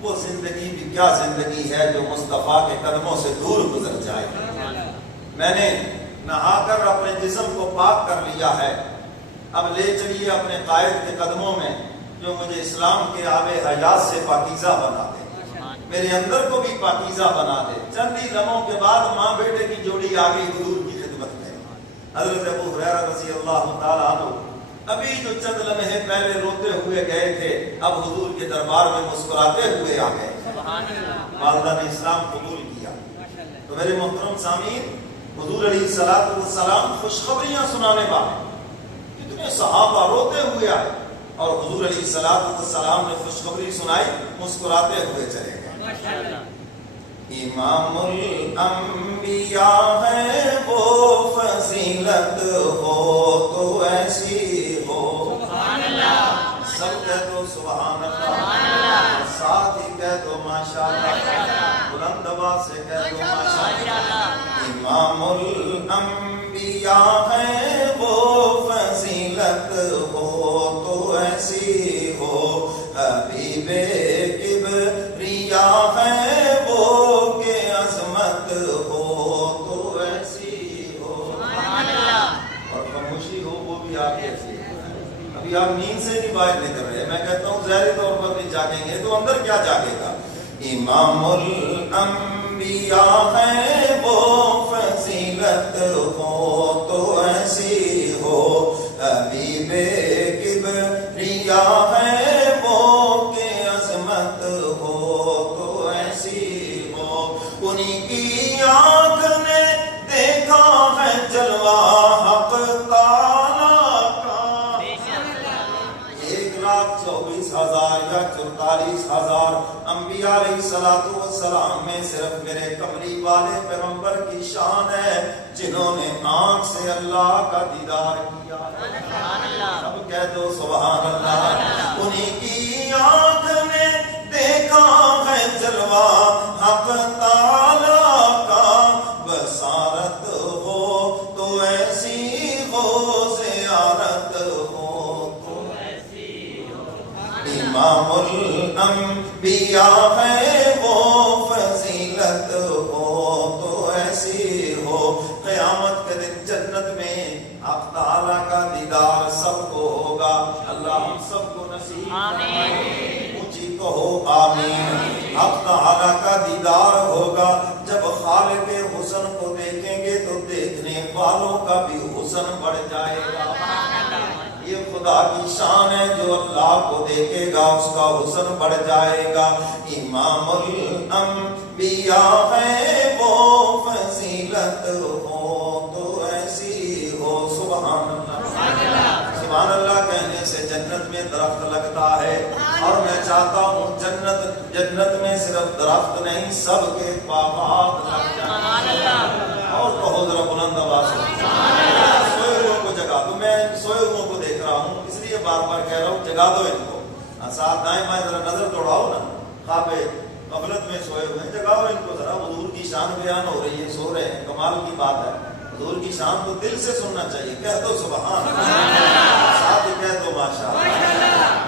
وہ زندگی بھی کیا زندگی ہے جو مصطفیٰ کے قدموں سے دور گزر جائے. میں نے نہا کر اپنے جسم کو پاک کر لیا ہے، اب لے چلیے اپنے قائد کے قدموں میں جو مجھے اسلام کے آب حیات سے پاکیزہ بنا دے، میرے اندر کو بھی پاکیزہ بنا دے. چند ہی لمحوں کے بعد ماں بیٹے کی جوڑی آ گئی حضور کی خدمت میں. حضرت ابو ہریرہ رضی اللہ تعالیٰ عنہ ابھی جو چند لمحے پہلے روتے ہوئے گئے تھے اب حضور کے دربار میں مسکراتے ہوئے آ گئے. والدہ نے اسلام قبول کیا. تو میرے محترم سامعین، حضور علیہ الصلوۃ والسلام خوشخبریاں سنانے والے، کتنے صحابہ روتے ہوئے آئے اور حضور علیہ الصلوۃ والسلام نے خوشخبری سنائی، مسکراتے ہوئے چلے گئے. امام الانبیاء ہے وہ فضیلت ہو تو ایسی ہو. سب کہہ دو سبحان اللہ، ساتھ ہی کہہ دو ماشاءاللہ، بلند آواز سے کہہ دو ماشاءاللہ. امام الانبیاء ہے وہ فضیلت ہو تو ایسی ہو. حبیب کبریاء ہے وہ کہ عظمت ہو تو ایسی ہو. اور خاموشی ہو وہ بھی آپ کیسی. ابھی آپ نیند سے نہیں باہر نکل رہے، میں کہتا ہوں ظاہری طور پر بھی جاگیں گے تو اندر کیا جاگے گا. امام الانبیاء ہے وہ فضیلت ہو تو ایسی ہو. حبیب کبریاء ہے وہ کہ عظمت ہو تو ایسی ہو. انہی کی آنکھ نے دیکھا ہے جلوہ حق تعالیٰ کا. 1 1,24,000 یا 44,000 انبیاء علیہ السلام میں صرف میرے کملی والے پیغمبر کی شان ہے جنہوں نے آنکھ سے اللہ کا دیدار کیا. اب کہہ دو سبحان اللہ. انہی کی آنکھ نے دیکھا ہے جلوہ حق تعالیٰ کا. بصارت ہو تو ایسی ہو, زیارت ہو تو ایسی ہو. امام الانبیاء ہے وہ, فضیلت ہو تو ایسی ہو. قیامت کے دن جنت میں حق تعالیٰ کا دیدار سب کو ہوگا. اللہ ہم سب کو نصیب فرمائے. اونچی کہو آمین. حق تعالیٰ کا دیدار ہوگا. جب خالق حسن کو دیکھیں گے تو دیکھنے والوں کا بھی حسن بڑھ جائے گا. یہ خدا کی شان ہے, جو اللہ کو دیکھے گا اس کا حسن بڑھ جائے گا. امام الانبیاء ہے وہ, فضیلت ہو تو ایسی ہو. سبحان اللہ. سبحان اللہ کہنے سے جنت میں درخت لگتا ہے, اور میں چاہتا ہوں جنت میں صرف درخت نہیں, سب کے باغات لگ جائیں. اور کہو ذرا بلند آواز سے سوئے ہوئے کو جگا دو. میں سوئے ہوئے کو دیکھ رہا ہوں, اس لیے بار بار کہہ رہا ہوں جگا دو ان کو. ساتھ دائیں بائیں ذرا نظر دوڑاؤ نا. خواب غفلت میں سوئے ہوئے ہیں, جگاؤ ان کو ذرا. حضور کی شان بیان ہو رہی ہے, سو رہے ہیں, کمال کی بات ہے. حضور کی شان کو دل سے سننا چاہیے. کہہ دو سبحان اللہ. ساتھ ہی کہہ دو ماشاء اللہ.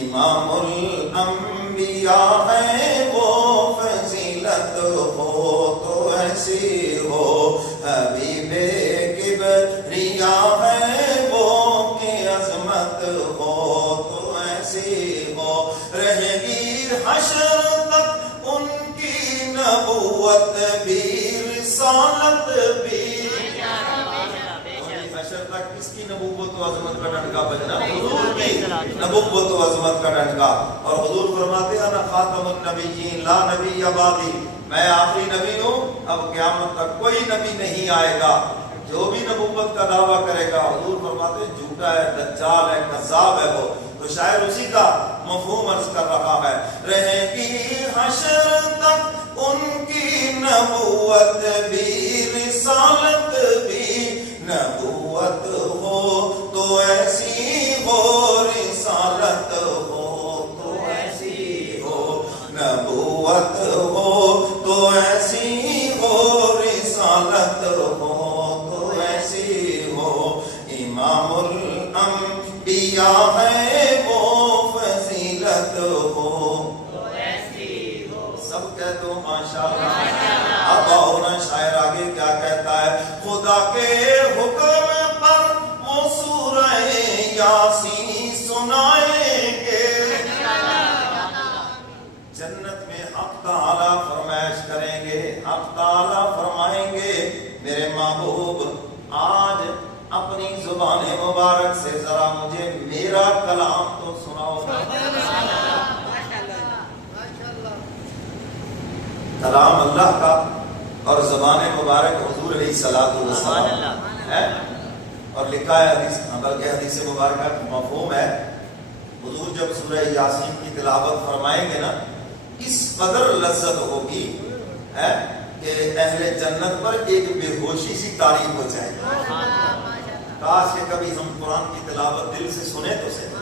امام الانبیاء ہے وہ, فضیلت ہو تو ایسی ہو. حبیب کبریا ہے وہ, کہ عظمت ہو تو ایسی ہو. رہے گی حشر تک ان کی نبوت بھی, رسالت بھی. حشر تک کس کی نبوت و عظمت کا ڈنکا بجنا؟ حضور کی نبوت و عظمت کا ڈنکا. اور حضور فرماتے ہیں انا خاتم النبیین لا نبی بعدی, میں آخری نبی ہوں, اب قیامت تک کوئی نبی نہیں آئے گا. جو بھی نبوت کا دعویٰ کرے گا, حضور فرماتے ہیں جھوٹا ہے, دجال ہے, کذاب ہے وہ. تو شاعر اسی کا مفہوم عرض کر رہا ہے. رہے گی حشر تک ان کی نبوت بھی, رسالت بھی. نبوت ہو تو ایسی ہو, رسالت ہو تو ایسی ہو. نبوت ہو تو ایسی ہو, رسالت ہو تو ایسی ہو. امام الانبیاء ہے وہ, فضیلت ہو تو ایسی ہو. سب کہہ دو ماشاء اللہ. اب ہونا شاعر آگے کیا کہتا ہے. خدا کے حکم پر وہ سورہ یاسین سنائیں گے. جنت میں حق تعالیٰ فرمائش کریں گے. حق تعالیٰ فرمائیں گے میرے محبوب آج اپنی زبان مبارک سے ذرا مجھے میرا کلام تو سناؤ. کلام اللہ کا اور زبان مبارک حضور علیہ السلام ہے. اور لکھا ہے حدیث, بلکہ حدیث مبارکہ مفہوم ہے. حضور جب سورہ یاسین کی تلاوت فرمائیں گے نا, اس قدر لذت ہوگی ہے کہ اہل جنت پر ایک بے ہوشی سی طاری ہو جائے. کاش کہ کبھی ہم قرآن کی تلاوت دل سے سنیں تو صحیح.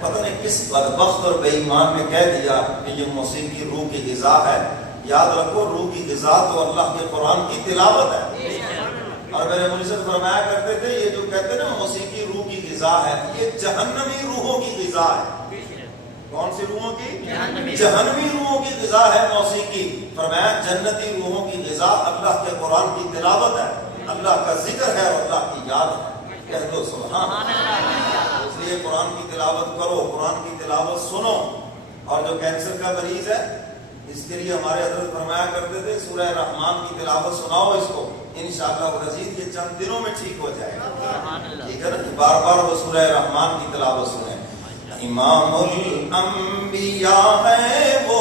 پتہ نہیں کس بدبخت اور بے ایمان نے کہہ دیا کہ یہ موسیقی روح کی غذا ہے. یاد رکھو, روح کی غذا تو اللہ کے قرآن کی تلاوت ہے. اور میرے مرشد فرمایا کرتے تھے یہ جو کہتے ہیں نا موسیقی روح کی غذا ہے, یہ جہنمی روحوں کی غذا ہے. کون سی روحوں کی؟ جہنمی روحوں کی غذا ہے موسیقی. فرمایا جنتی روحوں کی غذا اللہ کے قرآن کی تلاوت ہے, اللہ کا ذکر ہے اور اللہ کی یاد ہے. کہہ دو سبحان اللہ. اس لیے قرآن کی تلاوت کرو, قرآن کی تلاوت سنو. اور جو کینسر کا مریض ہے اس کے لیے ہمارے حضرت فرمایا کرتے تھے سورہ رحمان کی تلاوت سناؤ اس کو, انشاءاللہ العزیز یہ چند دنوں میں ٹھیک ہو جائے گا. ٹھیک ہے نا, بار بار وہ سورہ رحمان کی تلاوت سنیں. امام الانبیاء ہے وہ,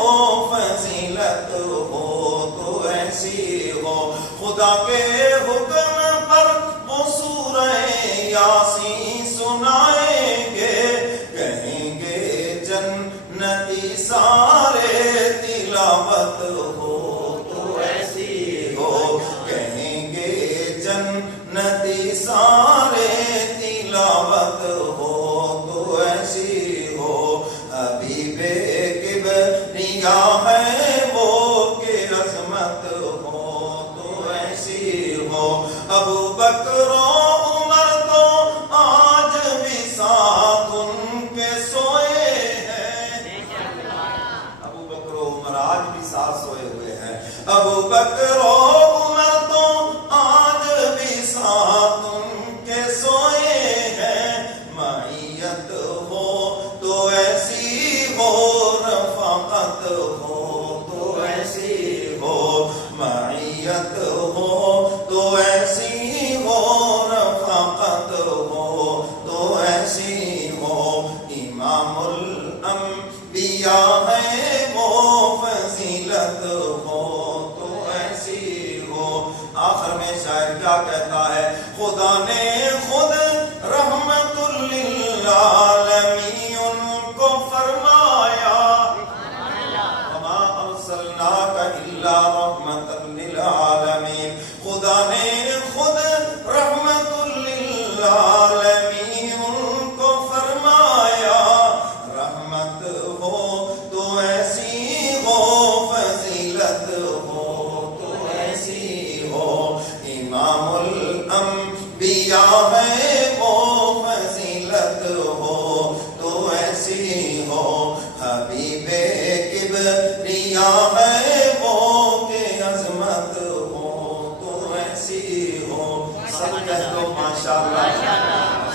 فضیلت ہو تو ایسی ہو. خدا کے حکم پر وہ سورہ یاسین سنائیں گے. ہو تو ایسی ہو، کہیں گے جنتی سارے تلاوت ہو تو ایسی ہو، حبیب کبریا ہے وہ کہ عظمت ہو تو ایسی ہو، ابو بکر و عمر تو آج بھی ساتھ ان کے سوئے ہیں، ابو بکر و عمر آج بھی ساتھ سوئے ہوئے ہیں، ابو بکر و عمر تو آج بھی ساتھ ان کے سوئے ہیں، معیت ہو تو ایسی ہو، رفاقت ہو تو ایسی ہو، معیت ہو تو ایسی ہو، رفاقت ہو تو ایسی ہو، امام الانبیاء ہے وہ فضیلت ہو تو ایسی ہو۔ آخر میں شاعر کیا کہتا ہے، خدا نے خود رحمت للعالمین کو فرمایا، وما ارسلناک الا رحمت للعالمین، خدا نے خود رحمت للعالمین کو فرمایا، رحمت ہو تو ایسی ہو، فضیلت ہو تو ایسی ہو، امام الانبیاء ہے وہ فضیلت ہو تو ایسی ہو، حبیب کبریا ہے وہ کہ عظمت ہو تو ایسی ہو۔ سب کہہ دو ماشاءاللہ،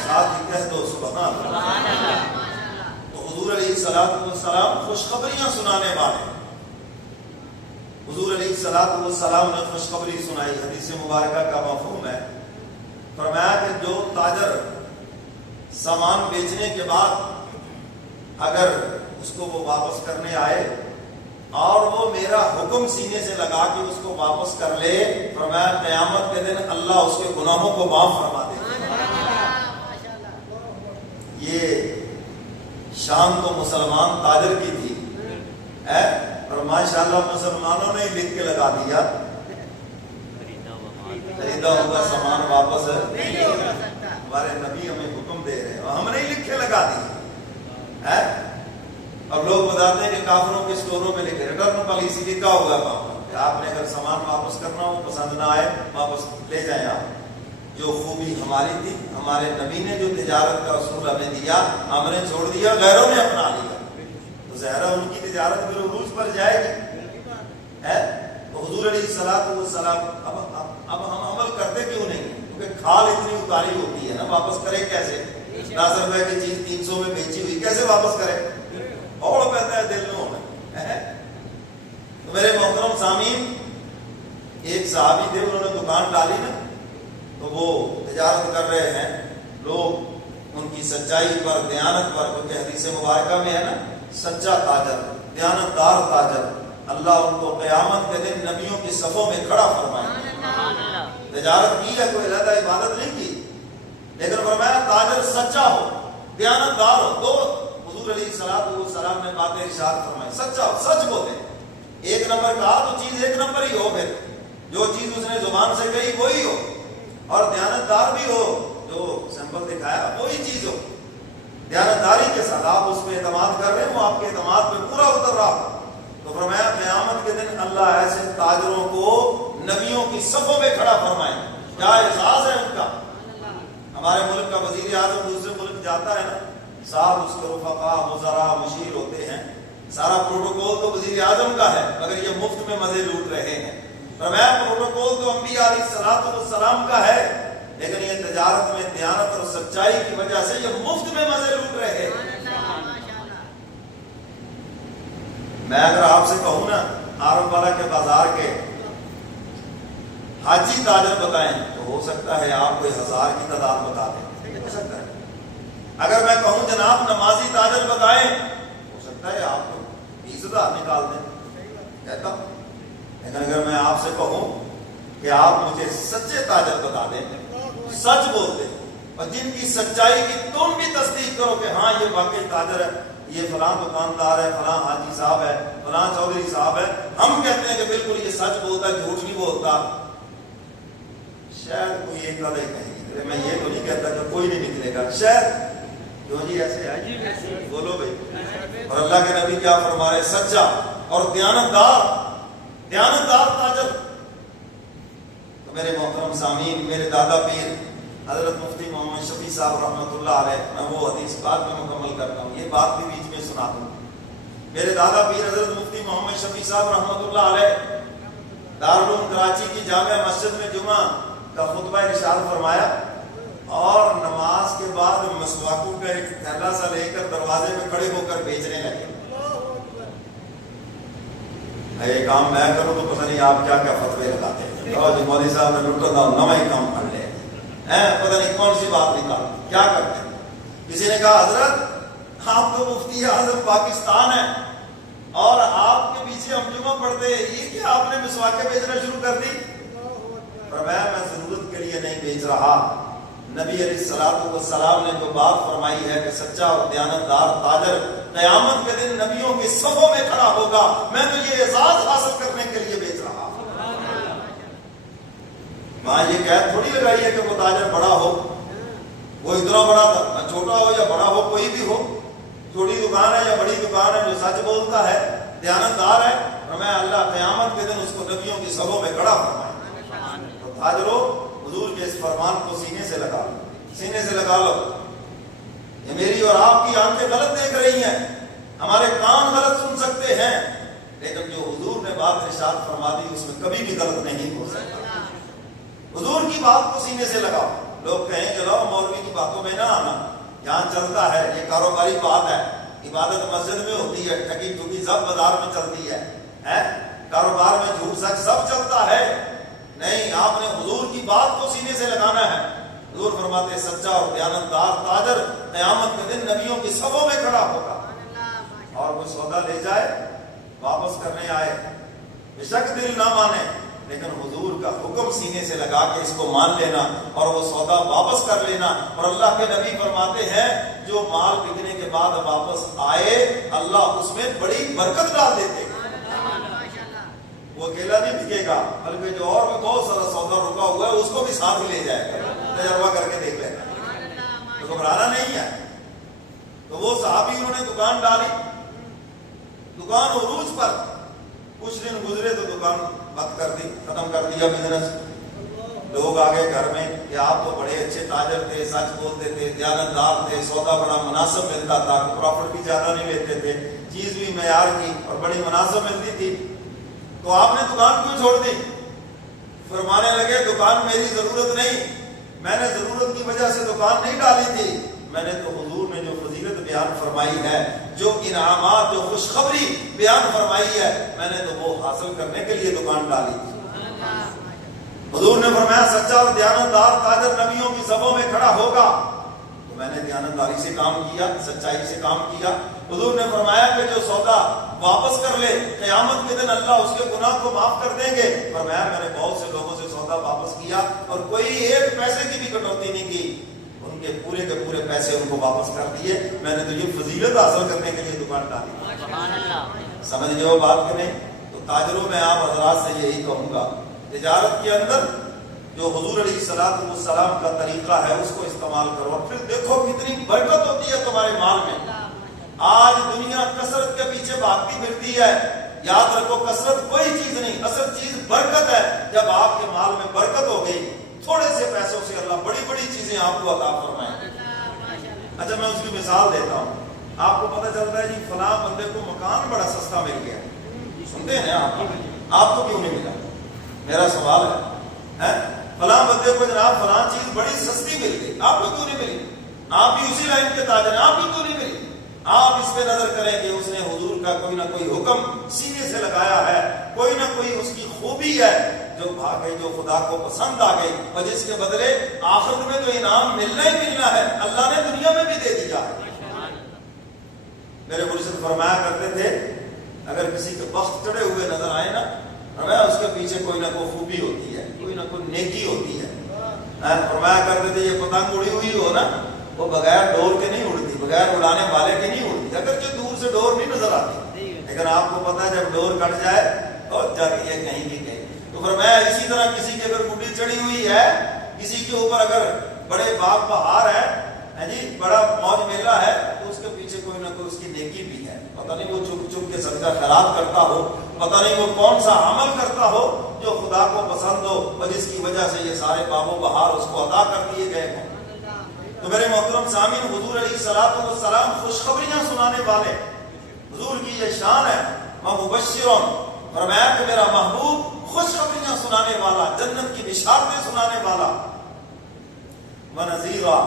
ساتھ ہی کہہ دو سبحان اللہ۔ تو حضور علیہ السلام خوشخبریاں سنانے والے، حضور علیہ السلام نے خوشخبری سنائی، حدیث مبارکہ کا مفہوم ہے، فرمایا کہ جو تاجر سامان بیچنے کے بعد اگر اس کو وہ واپس کرنے آئے اور وہ میرا حکم سینے سے لگا کے اس کو واپس کر لے، فرمایا قیامت کے دن اللہ اس کے گناہوں کو معاف فرما دے۔ یہ شان تو مسلمان تاجر کی تھی اور ماشاءاللہ مسلمانوں نے لکھ کے لگا دیا، خریدا ہوا سامان واپس نہیں ہو سکتا، ہمارے نبی ہمیں حکم دے رہے ہیں، ہم نے لکھ کے لگا دیا۔ اب لوگ بتاتے ہیں کہ کافروں کے اسٹوروں میں لکھے ریٹرن پالیسی لکھا ہوا ہے وہاں کہ آپ نے اگر سامان واپس کرنا ہو، پسند نہ آئے واپس لے جائیں آپ۔ جو خوبی ہماری تھی، ہمارے نبی نے جو تجارت کا اصول ہمیں دیا، ہم نے چھوڑ دیا، غیروں نے اپنا لیا، تو ظاہرہ ان کی تجارت پھر عروج پر جائے گی۔ تو حضور علیہ السلام اب ہم عمل کرتے کیوں نہیں؟ کیونکہ کھال اتنی اتاری ہوتی ہے نا، واپس کرے کیسے؟ 10 روپے کی چیز 300 میں بیچی ہوئی کیسے واپس کرے؟ اور کہتا ہے دل میں۔ تو میرے محترم سامعین، ایک صحابی تھے، انہوں نے دکان ڈالی نا، تو وہ تجارت کر رہے ہیں، لوگ ان کی سچائی پر، دیانت پر، کیونکہ حدیث مبارکہ میں ہے نا، سچا تاجر، دیانت دار تاجر، اللہ ان کو قیامت کے دن نبیوں کی صفوں میں کھڑا فرمائے۔ تجارت کی ہے، کوئی علیحدہ عبادت نہیں کی، لیکن فرمایا تاجر سچا ہو، دیانت دار ہو۔ تو حضور علیہ السلام نے باتیں ارشاد فرمائی، سچا ہو، سچ بولے، ایک نمبر کہا تو چیز ایک نمبر ہی ہو، پھر جو چیز اس نے زبان سے کہی وہی ہو، اور دیانت دار بھی ہو، جو سیمپل دکھایا وہی چیز ہو۔ دیانت داری کے ساتھ آپ اس پہ اعتماد کر رہے ہیں، وہ آپ کے اعتماد پہ پورا اتر رہا۔ تو فرمایا قیامت کے دن اللہ ایسے تاجروں کو نبیوں کی صفوں میں کھڑا فرمائے۔ کیا اعزاز ہے ان کا۔ ہمارے ملک کا وزیر اعظم دوسرے ملک جاتا ہے نا، ساتھ اس کے رفقا، وزراء، مشیر ہوتے ہیں، سارا پروٹوکول تو وزیر اعظم کا ہے، مگر یہ مفت میں مزے لوٹ رہے ہیں۔ فرمایا پروٹوکول تو انبیاء علیہ السلام کا ہے، لیکن یہ تجارت میں دیانت اور سچائی کی وجہ سے یہ مفت میں مزے لوٹ رہے ہیں۔ میں اگر آپ سے کہوں نا آرم والا کے بازار کے حاجی تاجر بتائیں تو ہو سکتا ہے آپ کوئی 1000 کی تعداد بتا دیں، ہو سکتا ہے۔ اگر میں کہوں جناب نمازی تاجر بتائیں، ہو سکتا ہے آپ کو 20,000 نکال دیں، کہتا ہوں۔ لیکن اگر میں آپ سے کہوں کہ آپ مجھے سچے تاجر بتا دیں، سچ بولتے اور جن کی سچائی کی تم بھی تصدیق تصدیق کرو کہ ہاں یہ واقعی تاجر ہے، یہ فلاں دکاندار ہے، فلاں حاجی صاحب ہے، فلاں چودھری صاحب ہے، ہم کہتے ہیں کہ بالکل یہ سچ بولتا ہے، جھوٹ نہیں بولتا، شاید کوئی ایک آدھا ہی کہیں نکلے. میں یہ تو نہیں کہتا کہ کوئی نہیں نکلے گا، شاید. کیوں جی ایسے ہے جی؟ بولو بھائی. اور اللہ کے نبی کیا فرما رہے؟ سچا اور دیانتدار تاجر. تو میرے محترم سامعین، میرے دادا پیر حضرت مفتی محمد شفیع صاحب رحمۃ اللہ علیہ، میں وہ حدیث بعد میں مکمل کرتا ہوں، یہ بات بھی بیچ میں سنا دوں. میرے دادا پیر حضرت مفتی محمد شفیع صاحب رحمۃ اللہ علیہ دارالعلوم کراچی کی جامع مسجد میں جمعہ کا خطبہ ارشاد فرمایا اور نماز کے بعد مسواکوں کا ایک تھیلا سا لے کر دروازے میں کھڑے ہو کر بیچنے لگے. یہ کام میں کروں تو پتہ نہیں آپ کیا کیا فتوے لگاتے ہیں. جو مولوی صاحب نے لٹا تھا نواں ہی کام کر لے، پتہ نہیں کون سی بات نکال کیا کرتے ہیں. کسی نے کہا حضرت آپ تو مفتی اعظم پاکستان ہیں اور آپ کے پیچھے ہم جمعہ پڑھتے ہیں، یہ کیا آپ نے مسواکیں بیچنا شروع کر دی؟ فرمایا میں ضرورت کے لیے نہیں بیچ رہا. نبی علیہ الصلوۃ والسلام نے جو بات فرمائی ہے کہ سچا اور دیانتدار تاجر قیامت کے دن نبیوں کی صفوں میں کھڑا ہوگا، میں تو یہ اعزاز حاصل کرنے کے لیے بیچ رہا. وہاں یہ قید تھوڑی لگائی ہے کہ وہ تاجر بڑا ہو، وہ اتنا بڑا تھا، نہ چھوٹا ہو یا بڑا ہو، کوئی بھی ہو، چھوٹی دکان ہے یا بڑی دکان ہے، جو سچ بولتا ہے، دیانتدار ہے، فرمایا اللہ قیامت کے دن اس کو نبیوں کی صفوں میں کھڑا فرمائے. تو تاجروں، حضور کے اس فرمان کو سینے سے لگا لو، سینے سے لگا لو. یہ میری اور آپ کی آنکھیں غلط دیکھ رہی ہیں، ہمارے کان غلط سن سکتے ہیں، لیکن جو حضور نے بات ارشاد فرما دی اس میں کبھی بھی غلط نہیں ہو سکتا. حضور کی بات کو سینے سے لگاؤ. لوگ کہیں چلو مولوی کی باتوں میں نہ آنا، یہاں چلتا ہے، یہ کاروباری بات ہے، عبادت مسجد میں ہوتی ہے، ٹھگی ٹھگی سب بازار میں چلتی ہے، کاروبار میں جھوٹ سچ سب چلتا ہے. نہیں، آپ نے حضور کی بات کو سینے سے لگانا ہے. حضور فرماتے ہیں سچا اور دیانتدار تاجر قیامت کے دن نبیوں کی صفوں میں کھڑا ہوگا. اور وہ سودا لے جائے، واپس کرنے آئے، بے شک دل نہ مانے، لیکن حضور کا حکم سینے سے لگا کے اس کو مان لینا اور وہ سودا واپس کر لینا. اور اللہ کے نبی فرماتے ہیں جو مال بکنے کے بعد واپس آئے اللہ اس میں بڑی برکت ڈال دیتے. وہ اکیلا نہیں بکے گا بلکہ جو اور بھی بہت سارا سودا رکا ہوا ہے اس کو بھی ساتھ ہی لے جائے گا. تجربہ کر کے دیکھ لینا، تو گھبرانا نہیں ہے. تو وہ صحابی انہوں نے دکان ڈالی، دکان عروج پر، کچھ دن گزرے تو دکان بند کر دی، ختم کر دیا بزنس. لوگ آگے گھر میں کہ آپ تو بڑے اچھے تاجر تھے، سچ بولتے تھے، دیانتدار تھے، سودا بڑا مناسب ملتا تھا، پروفٹ بھی زیادہ نہیں لیتے تھے، چیز بھی معیار کی اور بڑی مناسب ملتی تھی، تو آپ نے دکان کیوں چھوڑ دی؟ فرمانے لگے دکان میری ضرورت نہیں، میں نے ضرورت کی وجہ سے دکان نہیں ڈالی تھی، میں نے تو حضور نے جو فضیلت بیان فرمائی ہے، جو انعامات، جو خوشخبری بیان فرمائی ہے، میں نے تو وہ حاصل کرنے کے لیے دکان ڈالی تھی. حضور نے فرمایا سچا اور دیانتدار تاجر نبیوں کی صفوں میں کھڑا ہوگا، تو میں نے دیانتداری سے کام کیا، سچائی سے کام کیا. حضور نے فرمایا کہ جو سودا واپس کر لے قیامت کے دن اللہ اس کے گناہ کو معاف کر دیں گے. فرمایا میں نے بہت سے لوگوں سے سودا واپس کیا اور کوئی ایک پیسے کی بھی کٹوتی نہیں کی، ان کے پورے پیسے ان کو واپس کر دیے. میں نے تو یہ فضیلت حاصل کرنے کے لیے دکان ڈالی. سمجھ جو بات کہ نہیں؟ تو تاجروں میں آپ حضرات سے یہی کہوں گا، تجارت کے اندر جو حضور علیہ الصلوۃ والسلام کا طریقہ ہے اس کو استعمال کرو، اور پھر دیکھو کتنی برکت ہوتی ہے تمہارے مال میں. آج دنیا کثرت کے پیچھے بھاگتی پھرتی ہے، یاد رکھو کثرت کوئی چیز نہیں، اصل چیز برکت ہے. جب آپ کے مال میں برکت ہو گئی، تھوڑے سے پیسوں سے اللہ بڑی بڑی چیزیں آپ کو عطا فرمائے. اچھا میں اس کی مثال دیتا ہوں. آپ کو پتہ چلتا ہے جی فلاں بندے کو مکان بڑا سستا مل گیا، سنتے ہیں آپ کو کیوں نہیں ملا؟ میرا سوال ہے فلاں بندے کو جناب فلاں چیز بڑی سستی مل گئی، آپ کو کیوں نہیں ملی؟ آپ بھی اسی لائن کے تاجر ہیں، آپ کو کیوں نہیں ملی؟ آپ اس پہ نظر کریں کہ اس نے حضور کا کوئی نہ کوئی حکم سینے سے لگایا ہے، کوئی نہ کوئی اس کی خوبی ہے جو بھاگ گئی، جو خدا کو پسند آ گئی، اور جس کے بدلے آخرت میں تو انعام ملنا ہی ملنا ہے، اللہ نے دنیا میں بھی دے دیا ہے. میرے مرشد فرمایا کرتے تھے اگر کسی کے بخت چڑھے ہوئے نظر آئے نا، فرمایا اس کے پیچھے کوئی نہ کوئی خوبی ہوتی ہے، کوئی نہ کوئی نیکی ہوتی ہے. فرمایا کرتے تھے یہ پتنگ اڑی ہوئی ہو نا، وہ بغیر ڈور کے نہیں اڑتی، بغیر اڑانے والے کی نہیں اڑتی، اگرچہ دور سے ڈور نہیں نظر آتی، لیکن آپ کو پتا ہے جب ڈور کٹ جائے تو جاتی ہے کہیں بھی کہیں۔ تو فرمایا اسی طرح کسی کی اگر گڈی چڑھی ہوئی ہے، کسی کے اوپر اگر بڑے باغ بہار ہے جی، بڑا موج میلہ ہے، تو اس کے پیچھے کوئی نہ کوئی اس کی نیکی بھی ہے، پتہ نہیں وہ چھپ چھپ کے صدقہ خیرات کرتا ہو، پتہ نہیں وہ کون سا عمل کرتا ہو جو خدا کو پسند ہو اور جس کی وجہ سے یہ سارے باغ و بہار اس کو عطا کر دیے گئے ہیں۔ تو میرے محترم سامعین، حضور علیہ الصلوۃ والسلام خوشخبریاں سنانے والے، حضور کی یہ شان ہے، مبشرون، فرمایا کہ میرا محبوب خوشخبریاں سنانے والا، جنت کی بشارتیں سنانے والا، ونذیرا،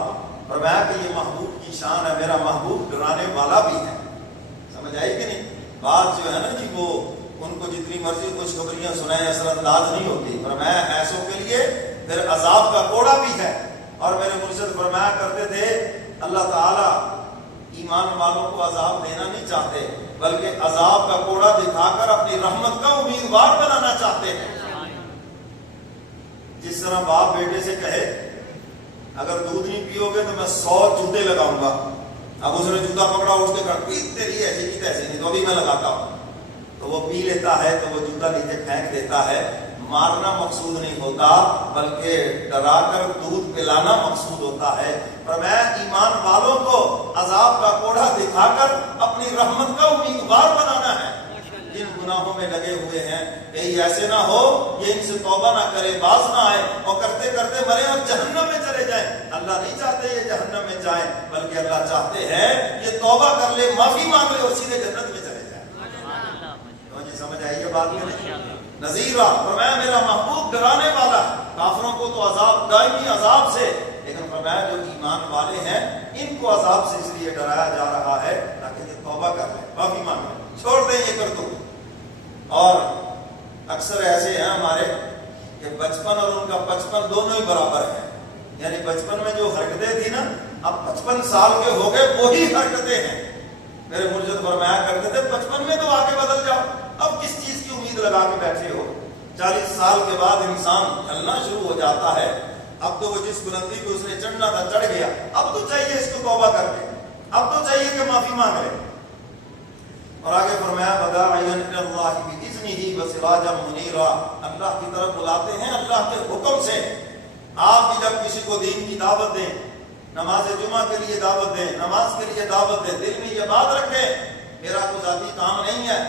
فرمایا کہ یہ محبوب کی شان ہے، میرا محبوب ڈرانے والا بھی ہے۔ سمجھ آئی کہ نہیں؟ بات جو ہے نا جی، وہ ان کو جتنی مرضی خوشخبریاں سنائیں اثر انداز نہیں ہوتی۔ فرمایا ایسوں کے لیے پھر عذاب کا کوڑا بھی ہے۔ اور میرے مرشد فرمایا کرتے تھے اللہ تعالیٰ ایمان والوں کو عذاب دینا نہیں چاہتے، بلکہ عذاب کا کوڑا دکھا کر اپنی رحمت کا امیدوار بنانا چاہتے ہیں۔ جس طرح باپ بیٹے سے کہے اگر دودھ نہیں پیو گے تو میں 100 جوتے لگاؤں گا، اب اس نے جوتا پکڑا اٹھ کے کر تیری ایسی نہیں تیسی نہیں، تو ابھی میں لگاتا ہوں، تو وہ پی لیتا ہے تو وہ جوتا نیچے پھینک دیتا ہے۔ مارنا مقصود نہیں ہوتا بلکہ ڈرا کر دودھ پلانا مقصود ہوتا ہے۔ فرمایا ایمان والوں کو عذاب کا کوڑا دکھا کر اپنی رحمت کا امیدوار بنانا ہے۔ جن گناہوں میں لگے ہوئے ہیں کہیں ایسے نہ ہو یہ ان سے توبہ نہ کرے، باز نہ آئے اور کرتے کرتے مرے اور جہنم میں چلے جائیں۔ اللہ نہیں چاہتے یہ جہنم میں جائیں، بلکہ اللہ چاہتے ہیں یہ توبہ کر لے، معافی مانگ لے اور سیدھے جنت میں چلے جائیں۔ مجھے سمجھ آئی یہ بات نہیں؟ نذیرہ، فرمایا میرا محبوب ڈرانے والا ہے، کافروں کو تو عذاب، دائمی عذاب سے، لیکن فرمایا جو ایمان والے ہیں ان کو عذاب سے اس لیے ڈرایا جا رہا ہے تاکہ یہ توبہ کر لیں، معافی مانگ لیں، چھوڑ دیں یہ کرتوت۔ اور اکثر ایسے ہیں ہمارے کہ بچپن اور ان کا بچپن دونوں ہی برابر ہیں، یعنی بچپن میں جو حرکتیں تھی نا اب 55 سال کے ہو گئے وہی حرکتیں ہیں۔ میرے مرشد فرمایا کرتے تھے 55 میں تو آگے بدل جاؤ، اب کس چیز کی امید لگا کے بیٹھے ہو؟ 40 سال کے بعد انسان ڈھلنا شروع ہو جاتا ہے، اب تو وہ جس بلندی کو اس نے چڑھنا تھا چڑھ گیا، اب تو چاہیے اس کو توبہ کر لے، اب تو چاہیے کہ معافی مانگ لے۔ اور آگے فرمایا بداعیا الی اللہ باذنہ وسراجا منیرا، اللہ کی طرف بلاتے ہیں اللہ کے حکم سے۔ آپ بھی جب کسی کو دین کی دعوت دیں، نماز جمعہ کے لیے دعوت دیں، نماز کے لیے دعوت دیں، دل میں یہ بات رکھیں میرا تو ذاتی کام نہیں ہے،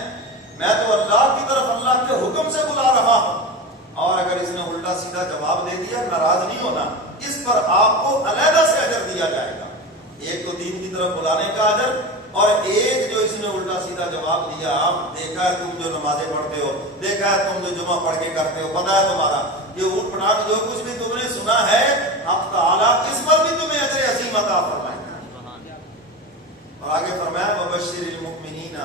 میں تو اللہ کی طرف اللہ کے حکم سے بلا رہا ہوں۔ اور اگر اس نے الٹا سیدھا جواب دے دیا ناراض نہیں ہونا، اس پر آپ کو علیحدہ سے اجر دیا جائے گا، ایک تو دین کی طرف بلانے کا اجر، اور ایک جو اس نے الٹا سیدھا جواب دیا، آپ دیکھا ہے تم جو نمازیں پڑھتے ہو، دیکھا ہے تم جو جمعہ پڑھ کے کرتے ہو، پتہ ہے تمہارا یہ اوٹ پٹانگ جو کچھ بھی تم نے سنا ہے، اب تعالیٰ اس پر بھی تمہیں اجر عظیم عطا فرمائے گا۔ اور آگے فرمایا وبشر المؤمنین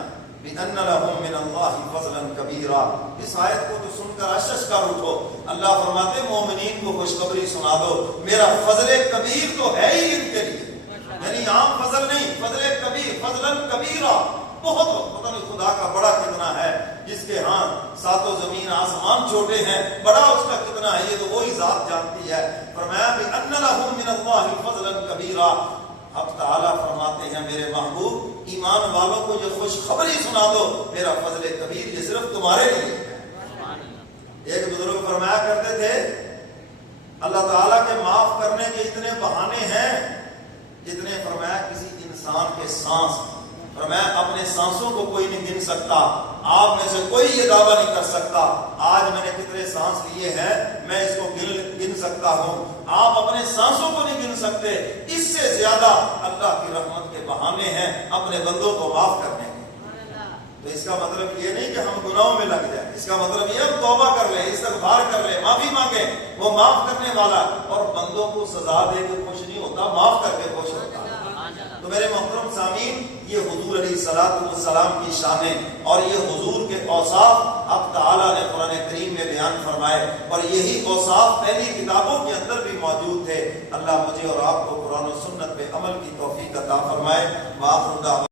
بأن لهم من اللہ فضلا کبیرا۔ اس آیت کو تو سن کر اشش کر اٹھو، اللہ فرماتے مومنین کو خوشخبری سنا دو، میرا فضل کبیر تو ہے ہی ان کے لیے، یعنی عام فضل نہیں، فضل کبیر، فضلا کبیرا، بہت پتہ نہیں خدا کا بڑا کتنا ہے، جس کے ہاں ساتوں زمین آسمان چھوٹے ہیں، بڑا اس کا کتنا ہے یہ تو وہی ذات جانتی ہے۔ فرمایا بأن لهم من اللہ فضلا کبیرا، اب تعالیٰ فرماتے ہیں میرے محبوب ایمان والوں کو یہ خوشخبری سنا دو، میرا فضل کبیر یہ صرف تمہارے لیے ہے۔ ایک بزرگ فرمایا کرتے تھے اللہ تعالیٰ کے معاف کرنے کے اتنے بہانے ہیں جتنے فرمایا کسی انسان کے سانس، فرمایا اپنے سانسوں کو کوئی نہیں گن سکتا، آپ میں سے کوئی یہ دعویٰ نہیں کر سکتا آج میں نے کتنے سانس لیے ہیں میں اس کو گن سکتا ہوں، آپ اپنے سانسوں کو نہیں گن سکتے، اس سے زیادہ اللہ کی رحمت کے بہانے ہیں اپنے بندوں کو معاف کرنے کے۔ تو اس کا مطلب یہ نہیں کہ ہم گناہوں میں لگ جائیں، اس کا مطلب یہ ہم توبہ کر لیں، استغفار کر لیں، معافی مانگیں، وہ معاف کرنے والا اور بندوں کو سزا دے کے خوش نہیں ہوتا، معاف کر کے خوش ہوتا۔ تو میرے محترم سامعین، یہ حضور علیہ الصلوۃ والسلام کی شانیں اور یہ حضور کے اوصاف اب تعالیٰ نے قرآن کریم میں بیان فرمائے، اور یہی اوصاف پہلی کتابوں کے اندر بھی موجود تھے۔ اللہ مجھے اور آپ کو قرآن و سنت پہ عمل کی توفیق عطا فرمائے۔ وآخر دعوانا